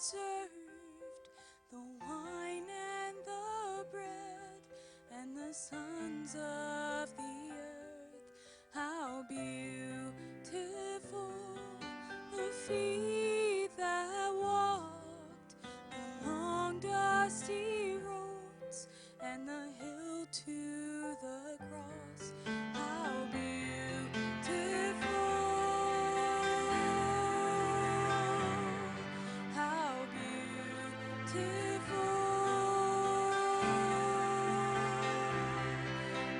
served the wine and the bread and the sons of the earth. How beautiful the feet that walked the long dusty roads and the hill to the cross. How beautiful, how beautiful,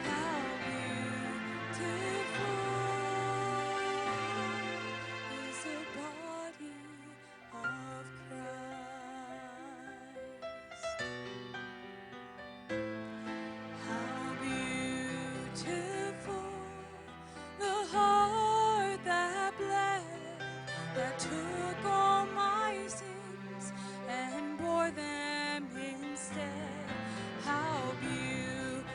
how beautiful is the body of Christ. How beautiful the heart that bled, that took all my sins and bore them instead. How beautiful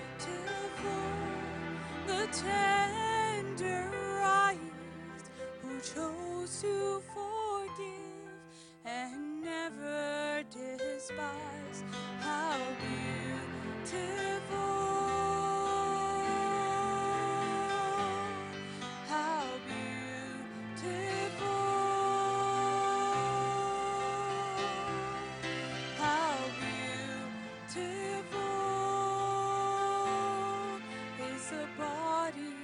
the tender eyes who chose to forgive and never despise. How beautiful, how beautiful, how beautiful is the body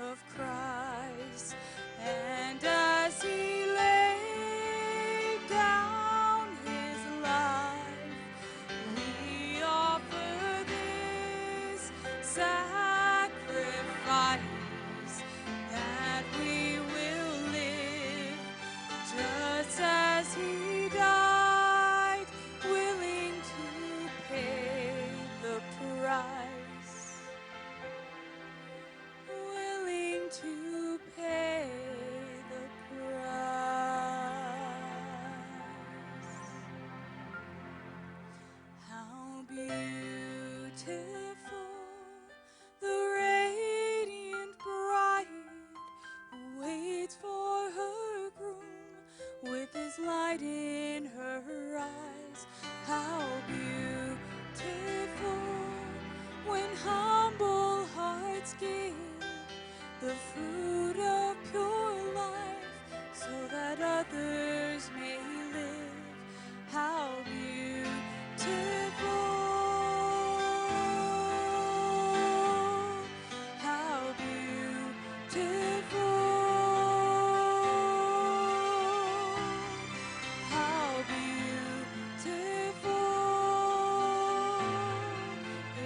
of Christ. And as he laid down his life, we offer this sacrifice, that we will live just as he died, willing to pay the price, willing to pay the price. How beautiful the radiant bride who waits for her groom with his light in her eyes. How beautiful when humble hearts give the fruit of pure life so that others may live. How beautiful, how beautiful, how beautiful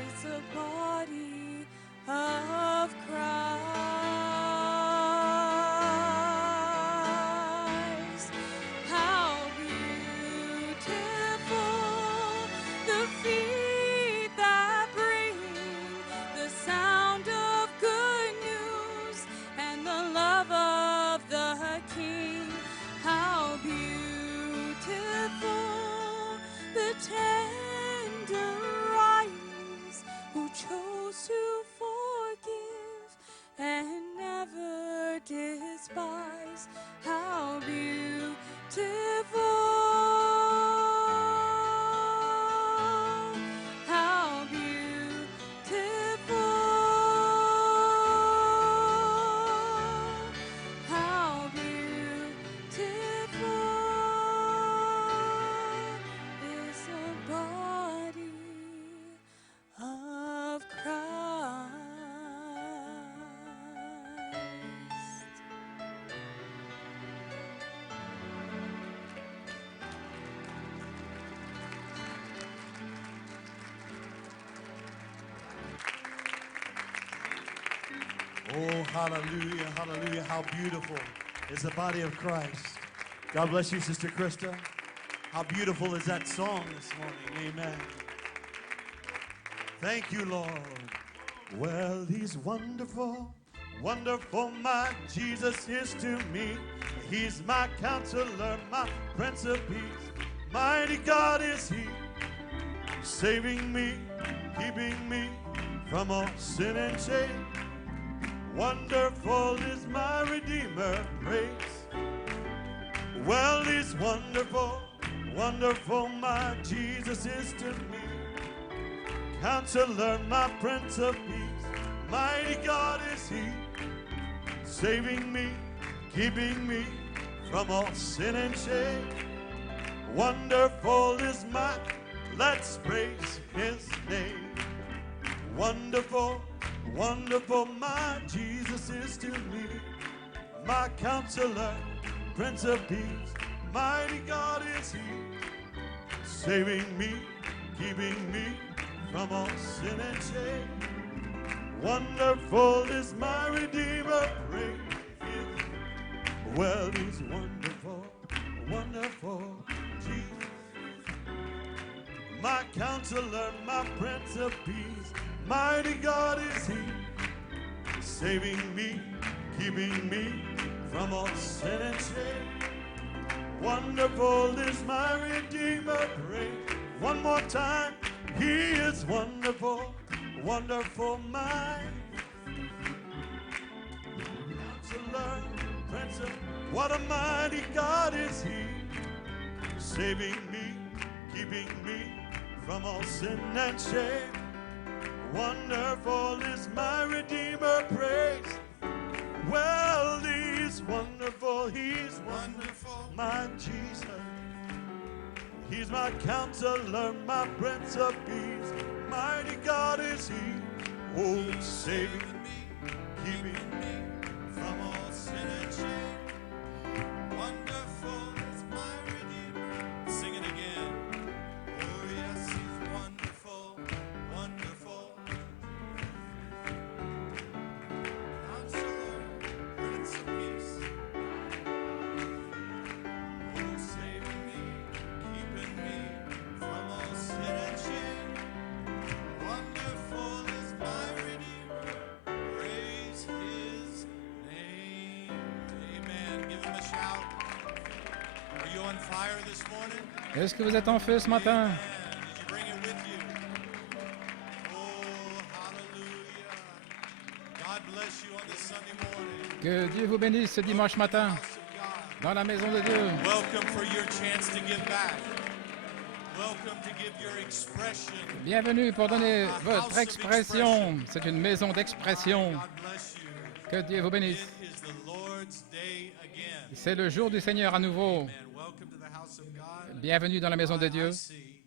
is the body of Christ. How beautiful the feet that bring the sound of good news and the love of the King. How beautiful the tender eyes who chose to forgive and never despise. How beautiful, how beautiful, how beautiful is the body of Christ. Oh, hallelujah, hallelujah. How beautiful is the body of Christ. God bless you, Sister Krista. How beautiful is that song this morning. Amen. Thank you, Lord. Well, he's wonderful, wonderful, my Jesus is to me. He's my counselor, my Prince of Peace. Mighty God is he, saving me, keeping me from all sin and shame. Wonderful is my Redeemer, praise. Well, he's wonderful, Wonderful my Jesus is to me. Counselor, my Prince of Peace. Mighty God is He, saving me, keeping me from all sin and shame. Wonderful is my, let's praise His name. Wonderful, wonderful my Jesus is to me. My Counselor, Prince of Peace. Mighty God is He, saving me, keeping me from all sin and shame. Wonderful is my Redeemer, praise Him. Well, He's wonderful, wonderful, Jesus. My Counselor, my Prince of Peace. Mighty God is He, saving me, keeping me from all sin and shame. Wonderful is my Redeemer, praise. One more time, He is wonderful, wonderful my Counselor, Prince of, what a mighty God is He, saving me, keeping me from all sin and shame. Wonderful is my Redeemer, praise. Well, He's wonderful, He's wonderful, my Jesus. He's my Counselor, my Prince of Peace. Mighty God is He, oh, saving me, keeping me from all sin and shame. Wonderful is my Redeemer. Sing it again. Oh, yes, He's wonderful, wonderful. Counselor, Prince of Peace. Oh, saving me, keeping me from all sin and shame. Wonderful is my Redeemer. Praise His name. Amen. Give Him a shout. Are you on fire this morning? Est-ce que vous êtes en feu ce matin? Amen. Did you bring it with you? Oh, hallelujah. God bless you on this Sunday morning. Que Dieu vous bénisse ce dimanche matin House of God. dans la maison de Dieu. Welcome for your chance to give back. Welcome to give your expression. Bienvenue pour donner votre expression. C'est une maison d'expression. God bless you. Que Dieu vous bénisse. It is the Lord's day again. C'est le jour du Seigneur à nouveau. And welcome to the house of God. Bienvenue dans la maison de Dieu. I see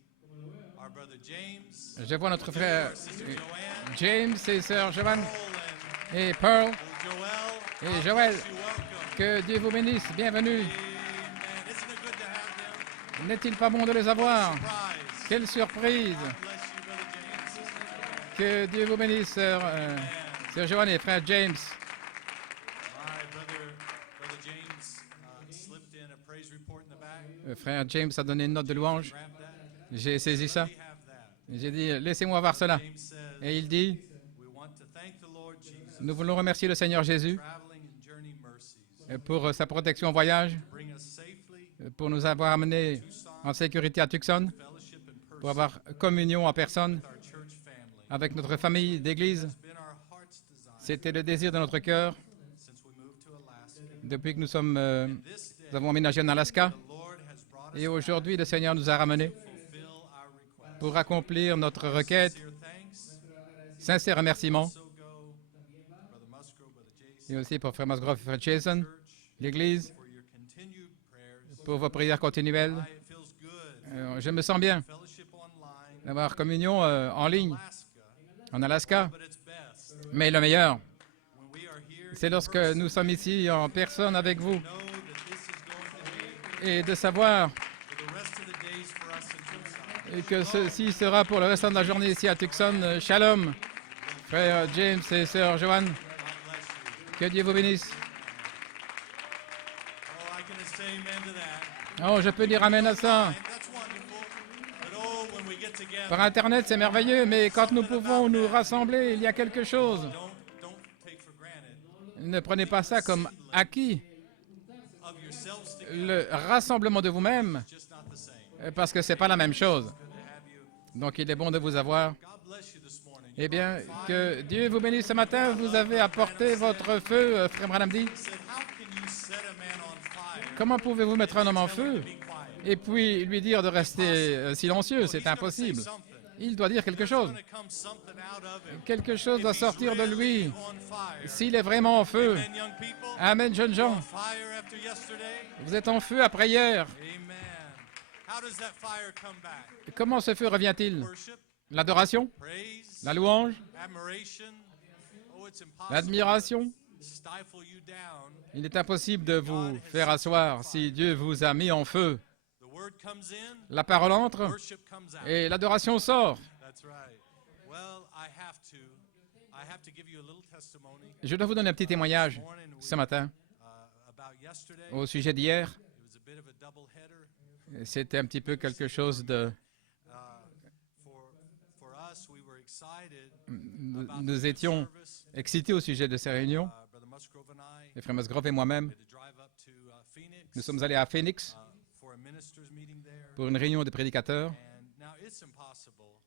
our brother James, Je vois notre frère sister Joanne, James et sœur Joanne Paul, et Pearl and Joel. et Joël. God bless you. Welcome. Que Dieu vous bénisse. Bienvenue. Amen. Isn't it good to have them? N'est-il pas bon de les avoir? Surprise. Quelle surprise. God bless you, brother James, sister Joanne. Que Dieu vous bénisse, sœur Joanne et frère James. All right, brother James slipped in a praise report in the back. Frère James a donné une note de louange. Grab that. J'ai saisi ça. We have that. J'ai dit, laissez-moi voir cela. James says, Et il dit, we want to thank the Lord Jesus nous voulons remercier le Seigneur Jésus traveling and journey mercies pour sa protection au voyage, bring us safely pour nous avoir amenés en sécurité à Tucson, fellowship in person pour avoir communion en personne with our church family. avec notre famille d'église. It's been our heart's desire C'était le désir de notre cœur since we moved to Alaska. depuis que nous This day, nous avons emménagé en Alaska. the Lord has brought us Et aujourd'hui, le Seigneur nous a ramenés to fulfill our request. pour accomplir notre requête. Sincere thanks. Sincère remerciement. Also go, Brother Musgrove, Brother Jason, Et aussi pour Frère Musgrove et Frère Jason, church, l'Église, for your continued prayers. pour vos prières continuelles. It feels good. Je me sens bien Fellowship online, d'avoir communion en ligne Alaska, en Alaska. but it's best Mais le meilleur, when we are here c'est lorsque nous sommes ici en personne avec vous know that this is going to be et de savoir for the rest of the days for us in Tucson. que ceci sera pour le restant de la journée ici à Tucson. Shalom, frère James et sœur Joanne. God bless you. Que Dieu vous bénisse. Oh, I can say amen to that. Oh, je peux dire amen à ça. And that's wonderful. But oh, when we get together, Par Internet, c'est merveilleux, mais quand nous pouvons nous rassembler, il y a quelque chose. don't take for granted Ne prenez pas ça comme acquis. of yourselves together. Le rassemblement de vous-même, Just not the same. parce que c'est pas la même chose. Good to have you. Donc, il est bon de vous avoir. God bless you this morning. Eh bien, que Dieu vous bénisse ce matin. Vous avez apporté votre feu, frère Branham dit. He said, how can you set a man on fire Comment pouvez-vous mettre un homme en and tell him feu to be quiet? et puis lui dire de rester silencieux. C'est impossible. Il doit dire quelque chose. Quelque chose doit sortir de lui. S'il est vraiment en feu. Amen, jeunes gens. Vous êtes en feu après hier. Comment ce feu revient-il? L'adoration? La louange? L'admiration? Il est impossible de vous faire asseoir si Dieu vous a mis en feu. La parole entre et l'adoration sort. Je dois vous donner un petit témoignage ce matin au sujet d'hier. C'était un petit peu quelque chose de... Nous étions excités au sujet de ces réunions. Les frères Musgrove et moi-même, nous sommes allés à Phoenix pour une réunion de prédicateurs.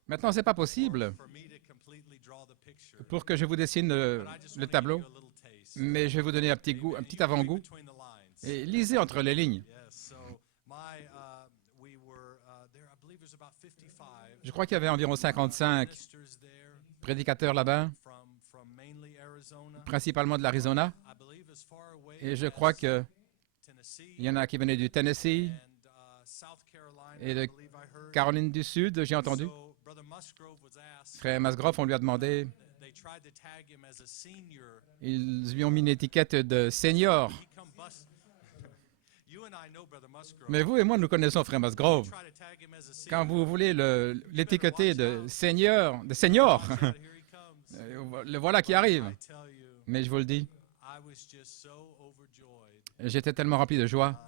Maintenant, ce n'est pas possible pour que je vous dessine le tableau, mais je vais vous donner un petit avant-goût. Et lisez entre les lignes. Je crois qu'il y avait environ 55 prédicateurs là-bas, principalement de l'Arizona. Et je crois qu'il y en a qui venaient du Tennessee et de Caroline du Sud, j'ai entendu. Frère Musgrove, on lui a demandé, ils lui ont mis une étiquette de senior. Mais vous et moi, nous connaissons Frère Musgrove. Quand vous voulez l'étiqueter de senior, le voilà qui arrive. Mais je vous le dis, j'étais tellement rempli de joie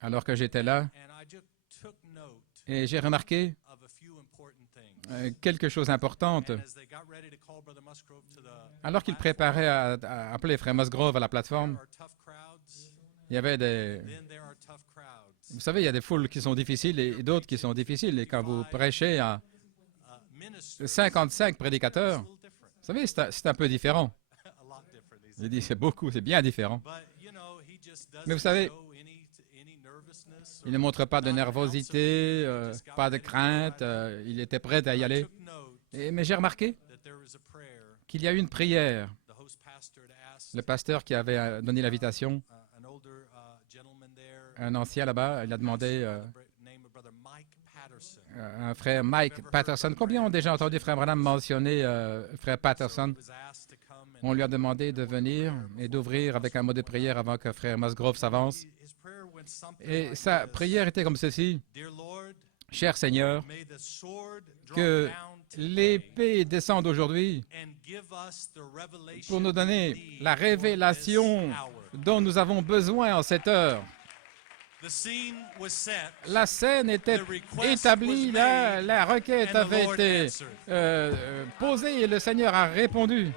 alors que j'étais là. Et j'ai remarqué quelque chose d'important. Alors qu'ils préparaient à appeler Frère Musgrove à la plateforme, il y avait des... Vous savez, il y a des foules qui sont difficiles et d'autres qui sont difficiles. Et quand vous prêchez à 55 prédicateurs, vous savez, c'est un peu différent. Il dit, c'est beaucoup, c'est bien différent. Mais vous savez, il ne montre pas de nervosité, pas de crainte, il était prêt à y aller. Mais j'ai remarqué qu'il y a eu une prière. Le pasteur qui avait donné l'invitation, un ancien là-bas, il a demandé un frère Mike Patterson. Combien ont déjà entendu frère Branham mentionner frère Patterson? On lui a demandé de venir et d'ouvrir avec un mot de prière avant que frère Musgrove s'avance. Et sa prière était comme ceci. Cher Seigneur, que l'épée descende aujourd'hui pour nous donner la révélation dont nous avons besoin en cette heure. La scène était établie, la requête avait été posée et le Seigneur a répondu.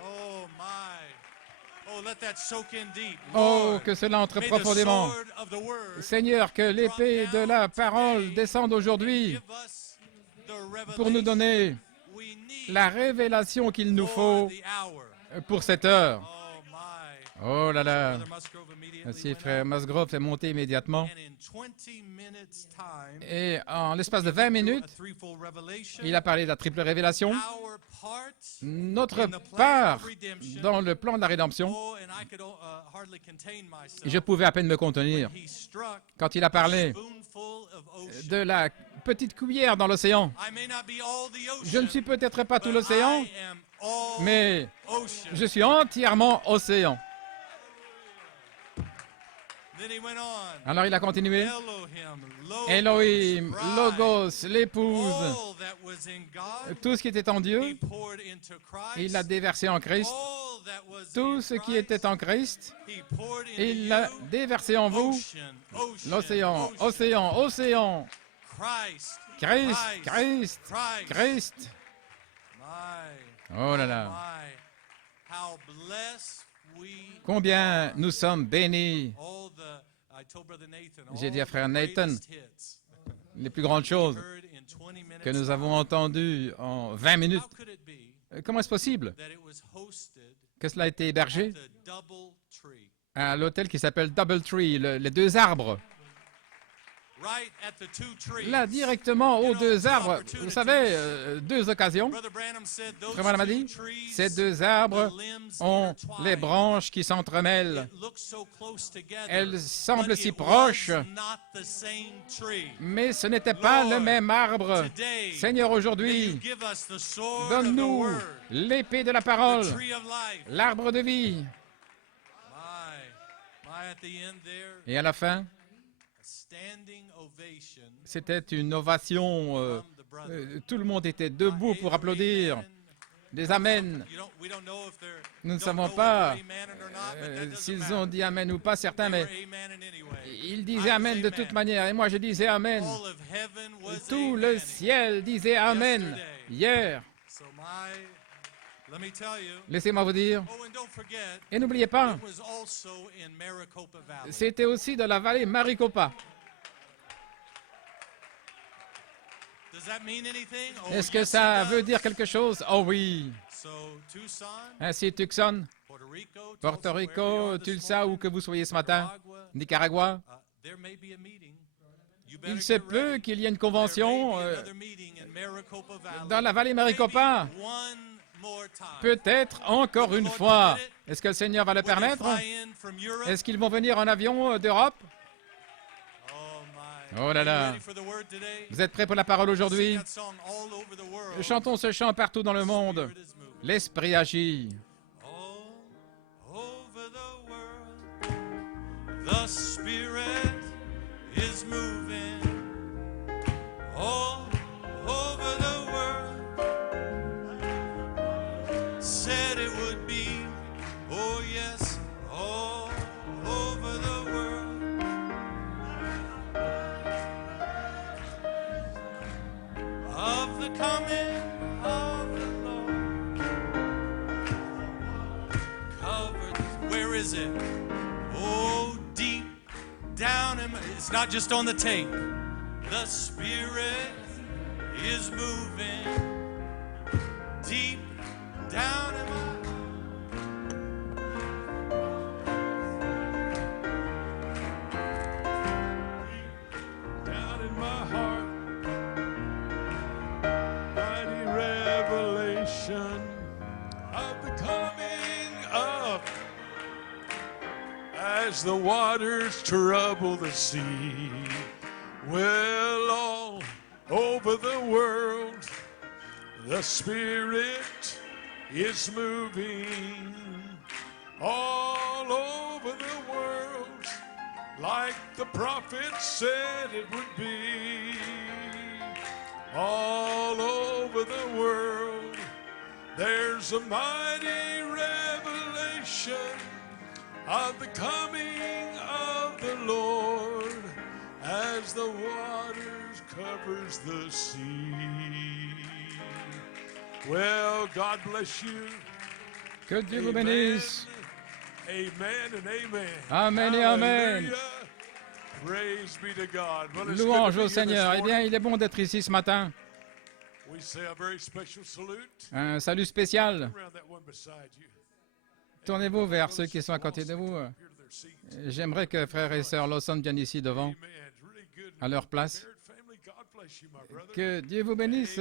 Oh, que cela entre profondément. Seigneur, que l'épée de la parole descende aujourd'hui pour nous donner la révélation qu'il nous faut pour cette heure. Oh là là. Ainsi, frère Musgrove est monté immédiatement. Et en l'espace de 20 minutes, il a parlé de la triple révélation. Notre part dans le plan de la rédemption. Je pouvais à peine me contenir quand il a parlé de la petite cuillère dans l'océan. Je ne suis peut-être pas tout l'océan, mais je suis entièrement océan. Alors il a continué. Elohim, Logos, l'épouse, tout ce qui était en Dieu, il l'a déversé en Christ. Tout ce qui était en Christ, il l'a déversé en vous. L'océan, océan, océan. Christ, Christ, Christ. Oh là là. Combien nous sommes bénis. J'ai dit à frère Nathan, les plus grandes choses que nous avons entendues en 20 minutes. Comment est-ce possible que cela a été hébergé à l'hôtel qui s'appelle Doubletree, les deux arbres? là directement aux deux arbres. Vous savez, deux occasions. Frère Branham a dit, ces deux arbres ont les branches qui s'entremêlent. Elles semblent si proches, mais ce n'était pas le même arbre. Seigneur, aujourd'hui, donne-nous l'épée de la parole, l'arbre de vie. Et à la fin, c'était une ovation. Tout le monde était debout pour applaudir. Des Amen. Nous ne savons pas s'ils ont dit Amen ou pas, certains, mais ils disaient Amen de toute manière. Et moi, je disais Amen. Tout le ciel disait Amen hier. Laissez-moi vous dire, et n'oubliez pas, c'était aussi dans la vallée Maricopa. Est-ce que ça veut dire quelque chose? Oh oui. Ainsi, Tucson, Porto Rico, Tulsa, où que vous soyez ce matin, Nicaragua, il se peut qu'il y ait une convention dans la vallée Maricopa. Peut-être encore une fois. Est-ce que le Seigneur va le permettre? Est-ce qu'ils vont venir en avion d'Europe? Oh là là. Vous êtes prêts pour la parole aujourd'hui? Chantons ce chant partout dans le monde. L'Esprit agit. The Spirit is moving all over the world. Said it would be, oh yes, all over the world. Of the coming of the Lord. Covered, where is it? Oh, deep down in my, it's not just on the tape. The Spirit is moving deep down in my down in my heart. Mighty revelation of the coming of as the waters trouble the sea. Well, all over the world, the Spirit is moving. All over the world, like the prophet said it would be. All over the world, there's a mighty revelation of the coming of the Lord as the waters covers the sea. Well, God bless you. Que Dieu vous bénisse. Amen and amen. Amen et amen. Praise be to God. Well, louange au Seigneur. Eh bien, il est bon d'être ici ce matin. Un salut spécial. Tournez-vous vers ceux qui sont à côté de vous. J'aimerais que frères et sœurs Lawson viennent ici devant, à leur place. Que Dieu vous bénisse.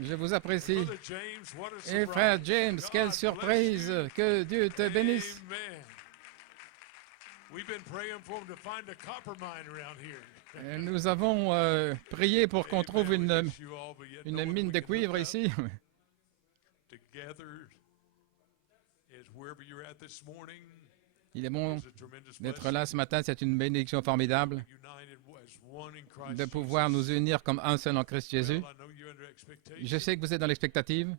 Je vous apprécie. Et frère James, quelle surprise. Que Dieu te bénisse. Nous avons prié pour qu'on trouve une mine de cuivre ici. Il est bon d'être là ce matin. C'est une bénédiction formidable de pouvoir nous unir comme un seul en Christ Jésus. Je sais que vous êtes dans l'expectative,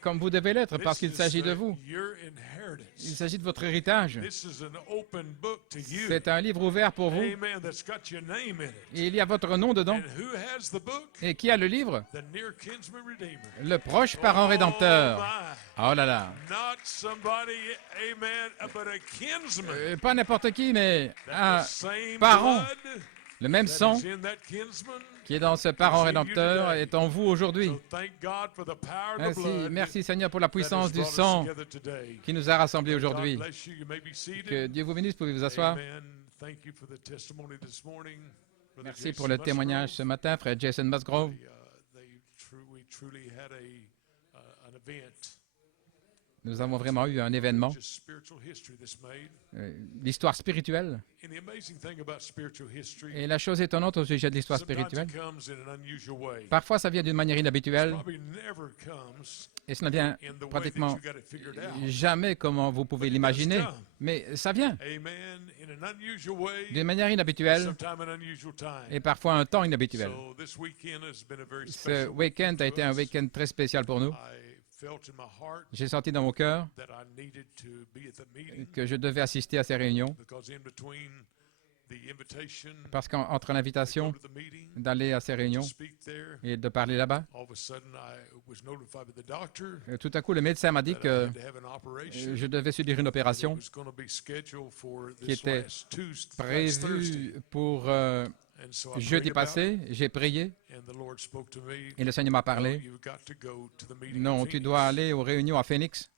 comme vous devez l'être, parce qu'il s'agit de vous. Il s'agit de votre héritage. C'est un livre ouvert pour vous. Et il y a votre nom dedans. Et qui a le livre? Le proche parent rédempteur. Oh là là. Pas n'importe qui, mais un parent Le même sang qui est dans ce parent rédempteur est en vous aujourd'hui. Merci Seigneur pour la puissance du sang qui nous a rassemblés aujourd'hui. Que Dieu vous bénisse, pouvez vous asseoir. Merci pour le témoignage ce matin, frère Jason Musgrove. Nous avons vraiment eu un événement, l'histoire spirituelle. Et la chose étonnante au sujet de l'histoire spirituelle, parfois ça vient d'une manière inhabituelle, et ça ne vient pratiquement jamais comme vous pouvez l'imaginer, mais ça vient d'une manière inhabituelle et parfois un temps inhabituel. Ce week-end a été un week-end très spécial pour nous. J'ai senti dans mon cœur que je devais assister à ces réunions parce qu'entre l'invitation d'aller à ces réunions et de parler là-bas, tout à coup le médecin m'a dit que je devais subir une opération qui était prévue pour jeudi passé. J'ai prié et le Seigneur m'a parlé. Non, tu dois aller aux réunions à Phoenix.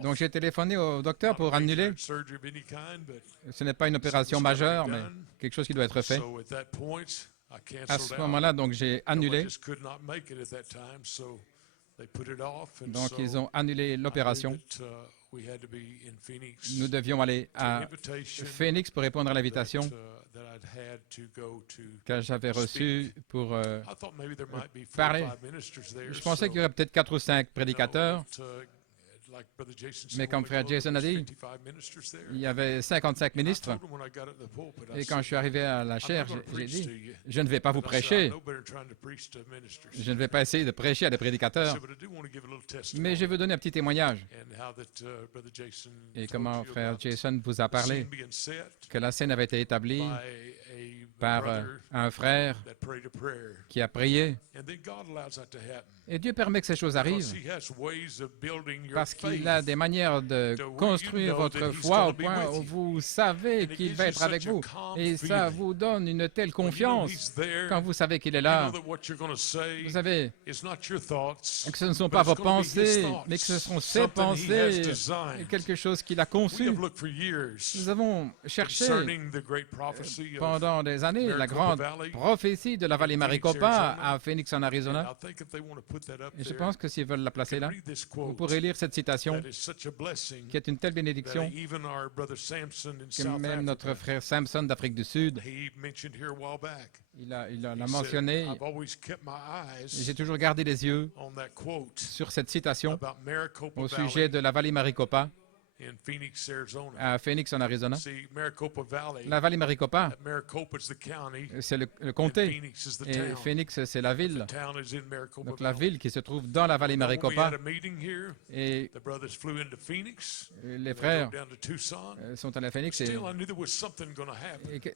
Donc j'ai téléphoné au docteur pour annuler. Ce n'est pas une opération majeure, mais quelque chose qui doit être fait. À ce moment-là, donc j'ai annulé. Donc ils ont annulé l'opération. Nous devions aller à Phoenix pour répondre à l'invitation que j'avais reçue pour parler. Je pensais qu'il y aurait peut-être 4 ou 5 prédicateurs, mais comme frère Jason a dit, il y avait 55 ministres. Et quand je suis arrivé à la chaire, j'ai dit, je ne vais pas vous prêcher. Je ne vais pas essayer de prêcher à des prédicateurs. Mais je veux donner un petit témoignage. Et comment frère Jason vous a parlé que la scène avait été établie par un frère qui a prié. Et Dieu permet que ces choses arrivent parce qu'il a des manières de construire votre foi au point où vous savez qu'il va être avec vous. Et ça vous donne une telle confiance quand vous savez qu'il est là. Vous savez que ce ne sont pas vos pensées, mais que ce sont ses pensées, quelque chose qu'il a conçu. Nous avons cherché pendant des années la grande prophétie de la vallée Maricopa à Phoenix, en Arizona. Et je pense que s'ils veulent la placer là, vous pourrez lire cette citation qui est une telle bénédiction que même notre frère Samson d'Afrique du Sud, il l'a mentionné. J'ai toujours gardé les yeux sur cette citation au sujet de la vallée Maricopa à Phoenix, en Arizona. La vallée Maricopa, c'est le comté, et Phoenix, c'est la ville. Donc la ville qui se trouve dans la vallée Maricopa. Et les frères sont allés à Phoenix et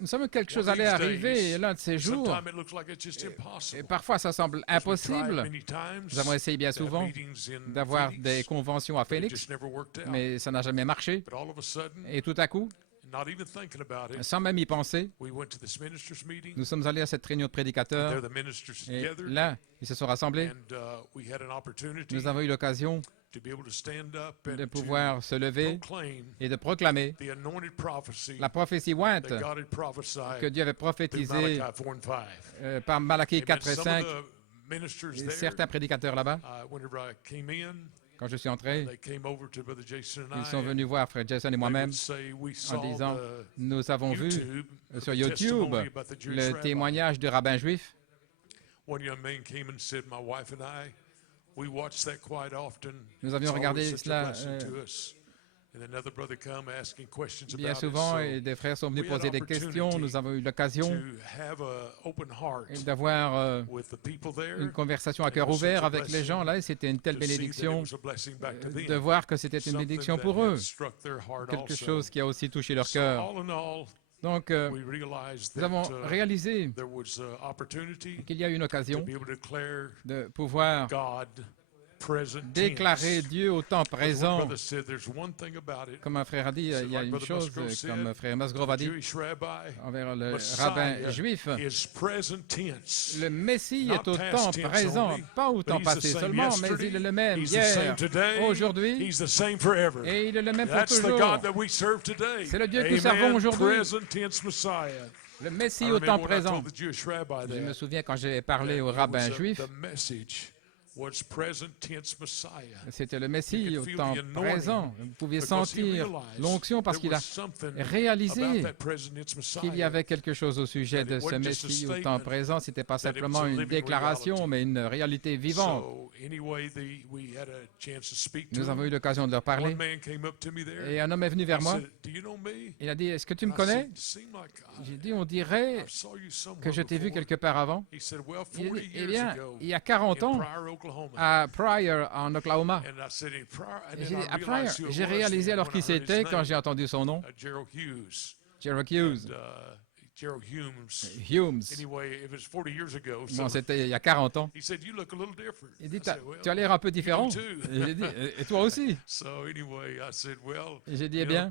nous savons que quelque chose allait arriver l'un de ces jours. Et parfois, ça semble impossible. Nous avons essayé bien souvent d'avoir des conventions à Phoenix, mais ça n'a jamais marché. Et tout à coup, sans même y penser, nous sommes allés à cette réunion de prédicateurs et là, ils se sont rassemblés. Nous avons eu l'occasion de pouvoir se lever et de proclamer la prophétie ointe que Dieu avait prophétisée par Malachie 4 et 5. Et certains prédicateurs là-bas, quand je suis entré, ils sont venus voir frère Jason et moi-même en disant, nous avons vu sur YouTube le témoignage du rabbin juif. Nous avions regardé cela bien souvent et des frères sont venus poser des questions. Nous avons eu l'occasion d'avoir une conversation à cœur ouvert avec les gens là et c'était une telle bénédiction de voir que c'était une bénédiction pour eux, quelque chose qui a aussi touché leur cœur. Donc, nous avons réalisé qu'il y a une occasion de pouvoir déclarer Dieu au temps présent. Comme un frère a dit, il y a une chose, comme frère Musgrove a dit, envers le rabbin juif, le Messie est au temps présent, pas au temps passé seulement, mais il est le même hier, aujourd'hui, et il est le même pour toujours. C'est le Dieu que nous servons aujourd'hui, le Messie au temps présent. Je me souviens quand j'ai parlé au rabbin juif, c'était le Messie au temps présent. Vous pouviez sentir l'onction parce qu'il a réalisé qu'il y avait quelque chose au sujet de ce Messie au temps présent. Ce n'était pas simplement une déclaration, mais une réalité vivante. Nous avons eu l'occasion de leur parler. Et un homme est venu vers moi. Il a dit, est-ce que tu me connais? J'ai dit, on dirait que je t'ai vu quelque part avant. Il a dit, eh bien, il y a 40 ans, à Pryor, en Oklahoma. À Pryor, j'ai réalisé alors qui c'était quand j'ai entendu son nom. Gerald Hughes. Humes. Bon, c'était il y a 40 ans. Il dit, tu as l'air un peu différent. Et j'ai dit, et toi aussi? Et j'ai dit, eh bien,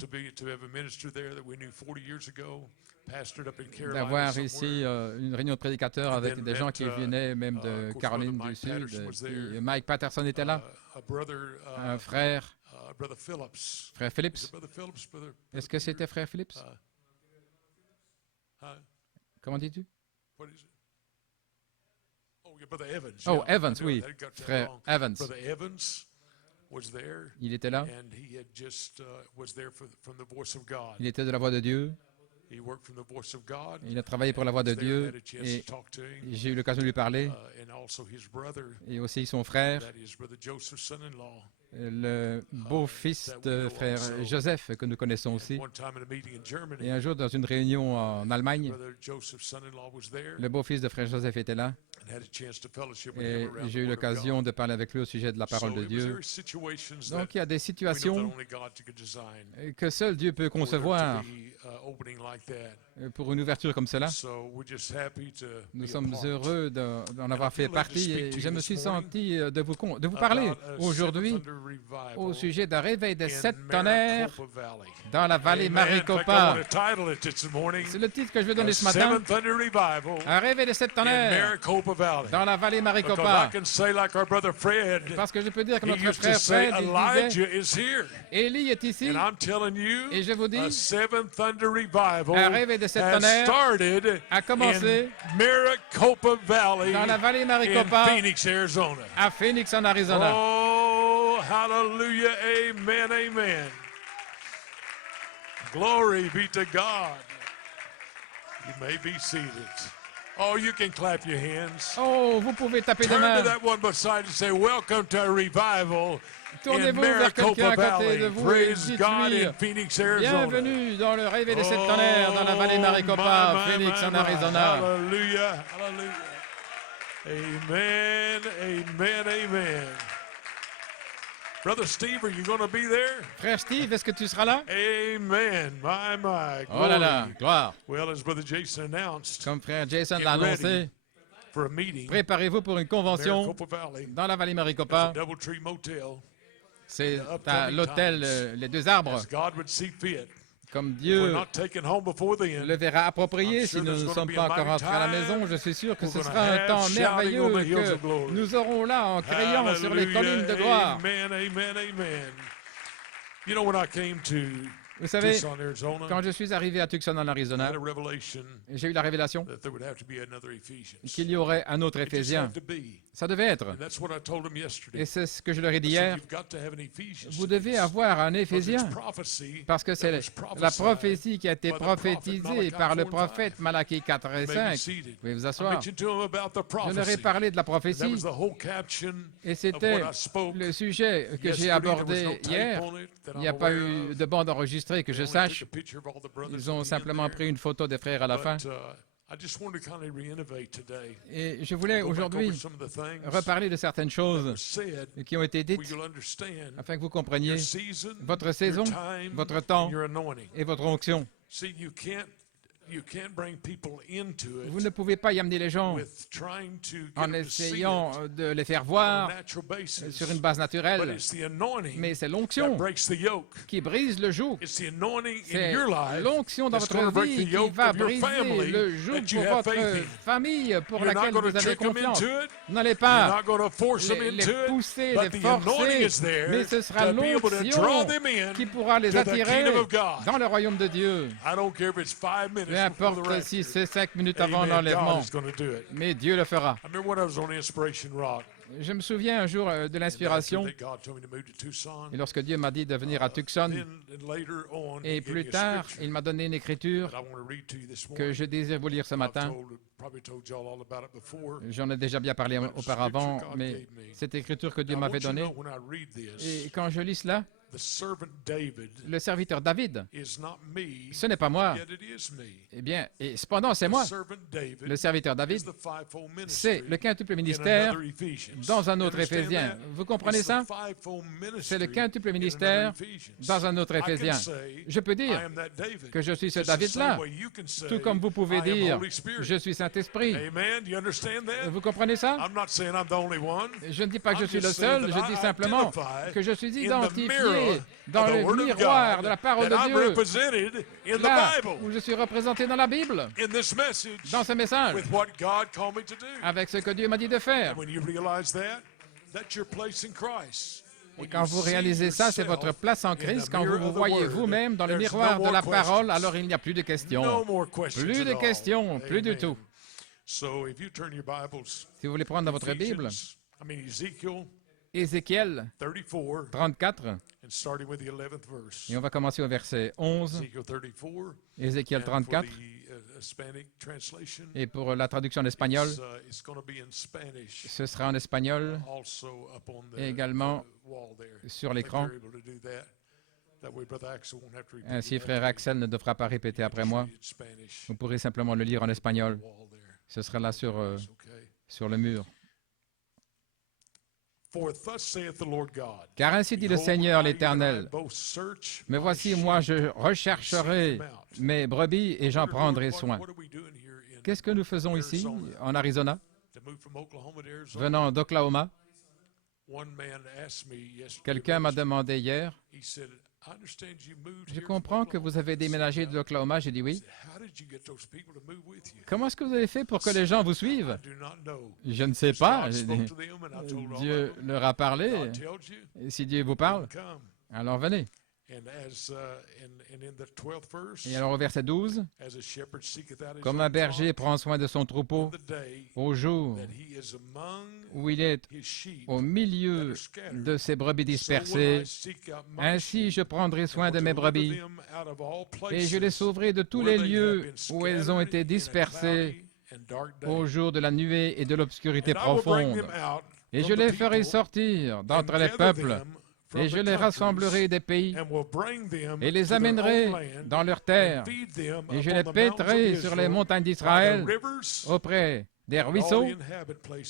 d'avoir ici une réunion de prédicateurs avec des gens qui venaient même de Caroline du Sud. Et Mike Patterson était là, un frère, frère Phillips. Est-ce que c'était frère Phillips? Comment dis-tu? Oh, Evans, oui, frère Evans. Il était là. Il était de la voix de Dieu. Il a travaillé pour la voix de Dieu et j'ai eu l'occasion de lui parler. Et aussi son frère, le beau-fils de frère Joseph, que nous connaissons aussi. Et un jour, dans une réunion en Allemagne, le beau-fils de frère Joseph était là. Et j'ai eu l'occasion de parler avec lui au sujet de la parole de Dieu. Donc, il y a des situations que seul Dieu peut concevoir pour une ouverture comme cela. Nous sommes heureux d'en avoir fait partie et je me suis senti de vous parler aujourd'hui au sujet d'un réveil des 7 tonnerres dans la vallée Maricopa. C'est le titre que je vais donner ce matin. Un réveil des 7 tonnerres dans la vallée Maricopa. Parce que je peux dire que notre frère Fred disait, Élie est ici et je vous dis, un réveil de 7 tonnerres a commencé dans la vallée Maricopa à Phoenix, en Arizona. Oh, hallelujah, amen, amen. Glory be to God. You may be seated. Oh, you can clap your hands. Oh, vous pouvez taper des Turn mains. to that one beside you and say, welcome to a revival in Tournez-vous vers quelqu'un Maricopa à côté de Valley. vous et Praise God dites-lui, in Phoenix, Arizona. bienvenue dans le réveil des 7 tonnerres dans la vallée Maricopa, Phoenix, en Arizona. Hallelujah, hallelujah. Amen, amen, amen. Brother Steve, are you going to be there? Frère Steve, est-ce que tu seras là? Amen. My. Oh là là, Glory. gloire. Well, as Brother Jason announced, Comme frère Jason l'a annoncé, for a meeting, préparez-vous pour une convention Maricopa Valley, dans la vallée at Maricopa. the Doubletree Motel, C'est à l'hôtel Les Deux Arbres. as God would see fit. Comme We're Dieu not taken home before then. le verra approprié, si nous ne sommes pas encore rentrés à la maison, je suis sûr que ce sera un temps merveilleux que nous aurons là en criant sur les collines de gloire. Amen, amen, amen. You know, when I came to Vous savez, Tucson, Arizona, quand je suis arrivé à Tucson, en I Arizona, had a revelation j'ai eu la révélation that there would have to be another Ephesians. qu'il y aurait un autre It just Éphésien. had to be. Ça devait être. And that's what I told them yesterday. Et c'est ce que je leur ai dit I said, hier. you've got to have an Ephesians Vous to devez this. avoir un Because it's Éphésien. prophecy Parce que that c'est was la prophesied prophétie qui a été by the prophet prophétisée Malachi par le 4:5. prophète Malachie 4 et You may be 5. seated. Vous pouvez vous I asseoir. mentioned to them about the Je leur ai prophecy. parlé de la That prophétie was the whole caption et of c'était what I spoke le sujet que j'ai yesterday. There was abordé no tape hier. on it that Il n'y a I'm pas aware eu of. de bande enregistrée que je They only sache. took a picture of all the brothers Ils ont at the end simplement there. pris une photo des frères à la fin. But, I just wanted to kind of re-innovate today. Et je voulais Go back aujourd'hui over some of the things reparler de certaines that were choses said qui ont été where dites you'll understand afin que vous compreniez your season, votre saison, your time, votre temps and your anointing. et votre onction. See, you can't You can't bring people into Vous it ne pouvez pas y amener les gens with trying to get en them to see essayant it de les faire on voir a natural basis. sur une base But naturelle. it's the anointing Mais c'est that l'onction breaks the yoke. qui brise le joug. It's the anointing in C'est your life l'onction dans that's votre gonna break vie the qui yoke va of your briser family le joug that you pour have votre faith in. famille pour You're not laquelle going to vous avez trick them confiance. into it. Vous n'allez You're pas not going to force them les into it. pousser, But les the anointing is forcer, there mais ce sera to be able to l'onction draw them in qui pourra les to the attirer kingdom of God. dans le royaume de Dieu. I don't care if it's 5 minutes Peu before the importe si rapture. c'est 5 minutes avant Amen. l'enlèvement, God is going to do it. mais Dieu le fera. I remember when I was on Inspiration Rock. Je me souviens un jour de l'inspiration, After that, God told me to move to Tucson. et lorsque Dieu m'a dit de venir à Tucson, Then later on, et he gave plus me a tard, scripture il m'a donné une écriture that I want to read to you this que morning. je désire vous lire ce matin. Probably told y'all all about it before. J'en ai déjà bien parlé auparavant, mais cette écriture que Dieu Now, I m'avait want you to donnée, know when I read this, et quand je lis cela, the servant David le serviteur David, is not me, ce n'est pas moi, yet it is me. eh bien, et cependant c'est moi. The servant David Le serviteur is David, the fivefold ministry c'est le quintuple in ministère another Ephesians. dans un You autre understand Éphésien. that? Vous comprenez It's ça? the fivefold ministry C'est le quintuple in ministère another Ephesians. dans un autre I can Éphésien. say, Je peux I dire am that David. que je suis ce Just the David-là, same way you can say, tout comme vous pouvez I am dire Holy Spirit. je suis Saint-Esprit. Amen. Do you understand that? Vous comprenez ça? I'm not saying I'm the only one. Je ne dis pas que je I'm suis le just saying seul, that je dis I simplement identify que je suis in the identifié mirror dans of the le Word of miroir God de la parole that I'm de Dieu, represented in the là Bible, où je suis représenté dans la Bible, in this message, dans ce message, with what God called me to do. avec ce que Dieu m'a dit de faire. And when you realize that, that's your place in Christ. Et When quand you vous see réalisez ça, c'est votre yourself place en in the Christ. Quand mirror vous vous of the voyez Word, vous-même dans le there's miroir no de la more parole, questions. alors il n'y a plus de questions. No more questions Plus de at all. questions, plus du Amen. tout. So if you turn your Bibles, Si vous voulez prendre dans votre Bible, Ezekiel Ézéchiel 34, 34, and starting with the 11th verse. et on va commencer au verset 11, Ezekiel 34. Ézéchiel and for 34, the, Hispanic translation, et pour la traduction en espagnol, it's going to be in Spanish. ce sera en espagnol Also up on the, et également the wall there. sur If l'écran. you're able to do that, that way Brother Axel won't have to repeat Ainsi, it frère after Axel ne devra pas répéter après you moi. read it in Spanish. Vous pourrez simplement le lire en espagnol. Wall there. Ce sera là It's okay. sur le mur. For thus saith the Lord God. Car ainsi dit le Behold, Seigneur I, even I, l'Éternel, both search mais my voici, sheep moi, je and rechercherai seek them out. mes brebis et j'en Lord, prendrai what- soin. what are we doing here in Qu'est-ce que nous faisons ici, Arizona? en Arizona, To move from Oklahoma to Arizona? venant d'Oklahoma? One man asked me yesterday, Quelqu'un m'a demandé hier, he said, I understand you moved je here from comprends que vous Oklahoma. avez déménagé de l'Oklahoma. J'ai dit I oui. said, how did you get those people to move with you? Comment est-ce que vous avez fait pour que les gens vous suivent? I do not know. Je ne sais So pas. God J'ai spoke dit, to them and I told all Dieu of them, leur a parlé. God tells you, Et si Dieu vous parle, come. alors venez. And as and in the 12th verse, Et alors au verset 12, as a shepherd seeketh out his comme own un berger flock, prend soin de son troupeau in the day au jour that he is among où il est his sheep au milieu de ses brebis dispersées, ainsi je prendrai soin de mes brebis et je les sauverai de tous les lieux où elles ont été dispersées au jour de la nuée et de l'obscurité profonde. Et je les ferai sortir d'entre les peuples, et je les rassemblerai des pays, et les amènerai dans leur terre, et je les paîtrai sur les montagnes d'Israël, auprès des ruisseaux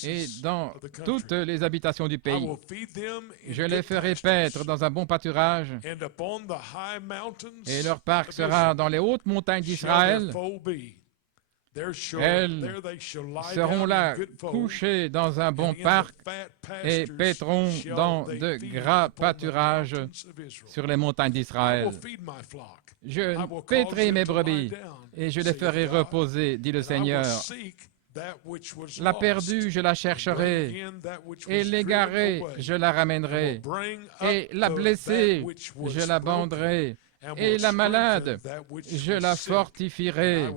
et dans toutes les habitations du pays. Je les ferai paître dans un bon pâturage, et leur parc sera dans les hautes montagnes d'Israël. Elles seront là couchées dans un bon parc et paîtront dans de gras pâturages sur les montagnes d'Israël. Je paîtrai mes brebis et je les ferai reposer, dit le Seigneur. La perdue, je la chercherai, et l'égarée, je la ramènerai, et la blessée, je la banderai, et la malade, je la fortifierai,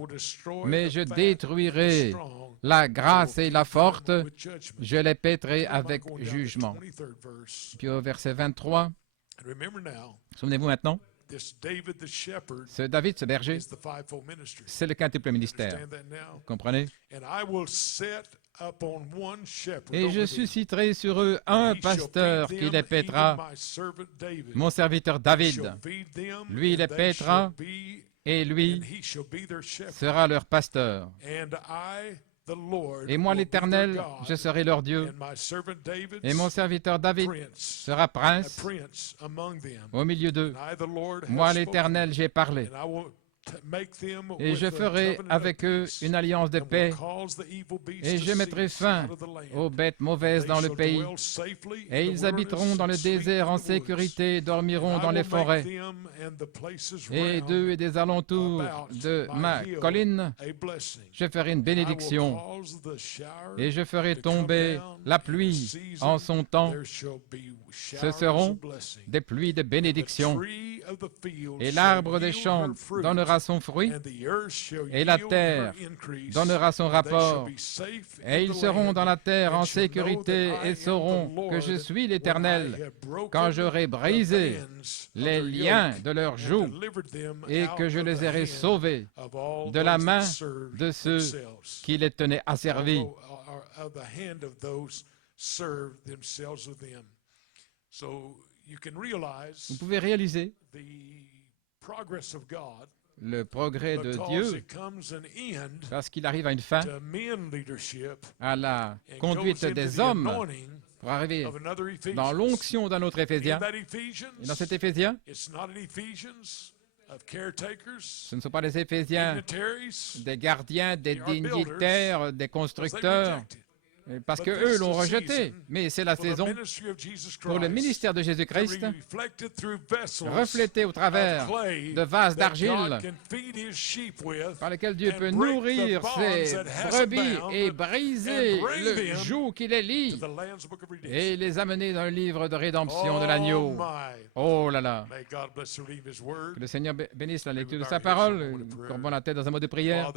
mais je détruirai la grasse et la forte, je les paîtrai avec jugement. Puis au verset 23, souvenez-vous maintenant, ce David, ce berger, c'est le quintuple ministère. Vous comprenez? Et je susciterai sur eux un pasteur qui les paîtra, mon serviteur David. Lui les paîtra, et lui sera leur pasteur. Et moi, l'Éternel, je serai leur Dieu, et mon serviteur David sera prince au milieu d'eux. Moi, l'Éternel, j'ai parlé, et je ferai avec eux une alliance de paix, et je mettrai fin aux bêtes mauvaises dans le pays, et ils habiteront dans le désert en sécurité et dormiront dans les forêts, et d'eux et des alentours de ma colline, je ferai une bénédiction, et je ferai tomber la pluie en son temps. Ce seront des pluies de bénédiction, et l'arbre des champs donnera son fruit, et la terre donnera son rapport, et ils seront dans la terre en sécurité et sauront que je suis l'Éternel, quand j'aurai brisé les liens de leurs joues et que je les aurai sauvés de la main de ceux qui les tenaient asservis. Vous pouvez réaliser le progrès de Dieu parce qu'il arrive à une fin à la conduite des hommes pour arriver dans l'onction d'un autre Éphésien. Et dans cet Éphésien, ce ne sont pas les Éphésiens des gardiens, des dignitaires, des constructeurs, parce qu'eux l'ont rejeté. Mais c'est la saison pour le ministère de Jésus-Christ, reflété au travers de vases d'argile par lesquels Dieu peut nourrir ses brebis et briser le joug qui les lie et les amener dans le livre de rédemption de l'agneau. Oh là là! Que le Seigneur bénisse la lecture de sa parole. Courbons la tête dans un mot de prière.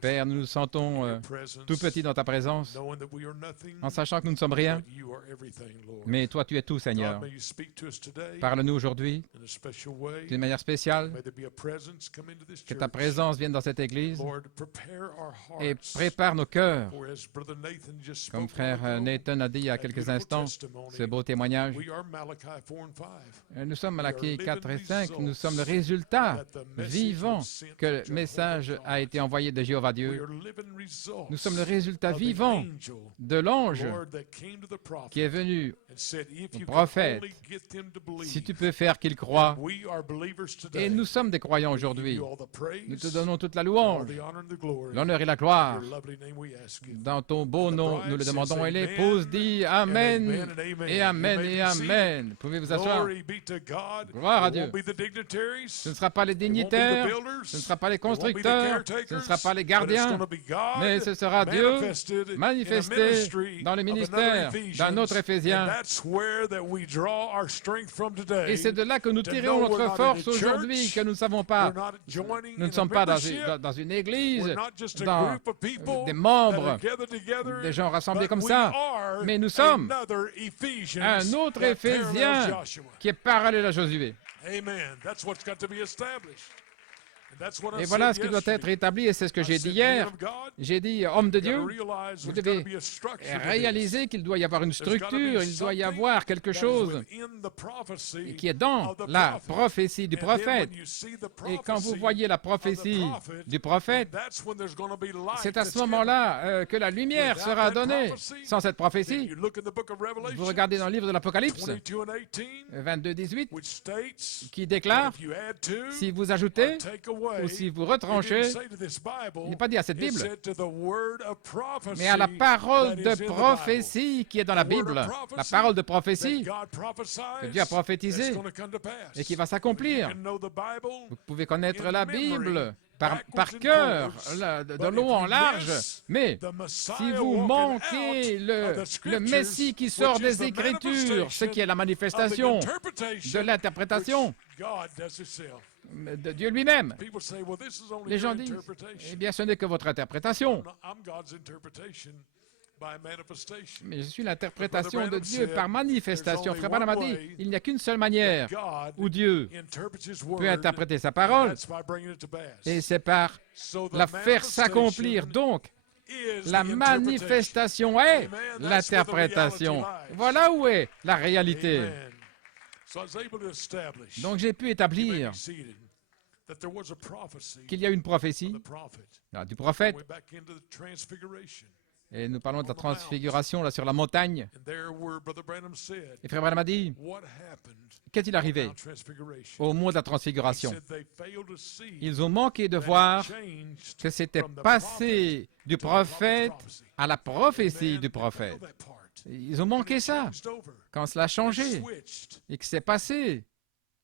Père, nous nous sentons tout petits dans ta présence, en sachant que nous ne sommes rien, mais toi tu es tout, Seigneur. Parle-nous aujourd'hui d'une manière spéciale, que ta présence vienne dans cette Église et prépare nos cœurs, comme frère Nathan a dit il y a quelques instants, ce beau témoignage. Nous sommes Malachie 4 et 5, nous sommes le résultat vivant que le message a été envoyé de Jéhovah Dieu. Nous sommes le résultat vivant de l'ange qui est venu au prophète, si tu peux faire qu'il croie. Et nous sommes des croyants aujourd'hui. Nous te donnons toute la louange, l'honneur et la gloire. Dans ton beau nom, nous le demandons. Et l'épouse dit Amen et Amen et Amen. Pouvez vous asseoir. Gloire à Dieu. Ce ne sera pas les dignitaires, ce ne sera pas les constructeurs, ce ne sera pas les gardiens, mais ce sera Dieu manifesté dans le ministère d'un autre Éphésien. Et c'est de là que nous tirons notre force aujourd'hui, que nous ne savons pas. Nous ne sommes pas dans une église, dans des membres, des gens rassemblés comme ça, mais nous sommes un autre Éphésien qui est parallèle à Josué. Et voilà ce qui doit être établi, et c'est ce que j'ai dit hier. J'ai dit, homme de Dieu, vous devez réaliser qu'il doit y avoir une structure, il doit y avoir quelque chose qui est dans la prophétie du prophète. Et quand vous voyez la prophétie du prophète, c'est à ce moment-là que la lumière sera donnée. Sans cette prophétie, vous regardez dans le livre de l'Apocalypse, 22-18, qui déclare, si vous ajoutez ou si vous retranchez, il n'est pas dit à cette Bible, mais à la parole de prophétie qui est dans la Bible, la parole de prophétie que Dieu a prophétisée et qui va s'accomplir. Vous pouvez connaître la Bible par cœur, de long en large, mais si vous manquez le Messie qui sort des Écritures, ce qui est la manifestation de l'interprétation de Dieu lui-même. Les gens disent, eh bien, ce n'est que votre interprétation. Mais je suis l'interprétation de Dieu par manifestation. Frère Branham a dit, il n'y a qu'une seule manière où Dieu peut interpréter sa parole, et c'est par la faire s'accomplir. Donc, la manifestation est l'interprétation. Voilà où est la réalité. Donc j'ai pu établir qu'il y a une prophétie du prophète Et nous parlons de la transfiguration là sur la montagne. And there where Brother Branham said, Et Frère Branham a dit, what happened qu'est-il arrivé Mount Transfiguration? au moment de la He transfiguration? said they failed to see Ils ont manqué de that it voir changed que c'était from the passé du prophet to the prophète prophet's à la prophétie Amen. du They prophète. failed that part. Ils ont manqué When it ça changed over, quand cela a it changé switched. et que c'est passé.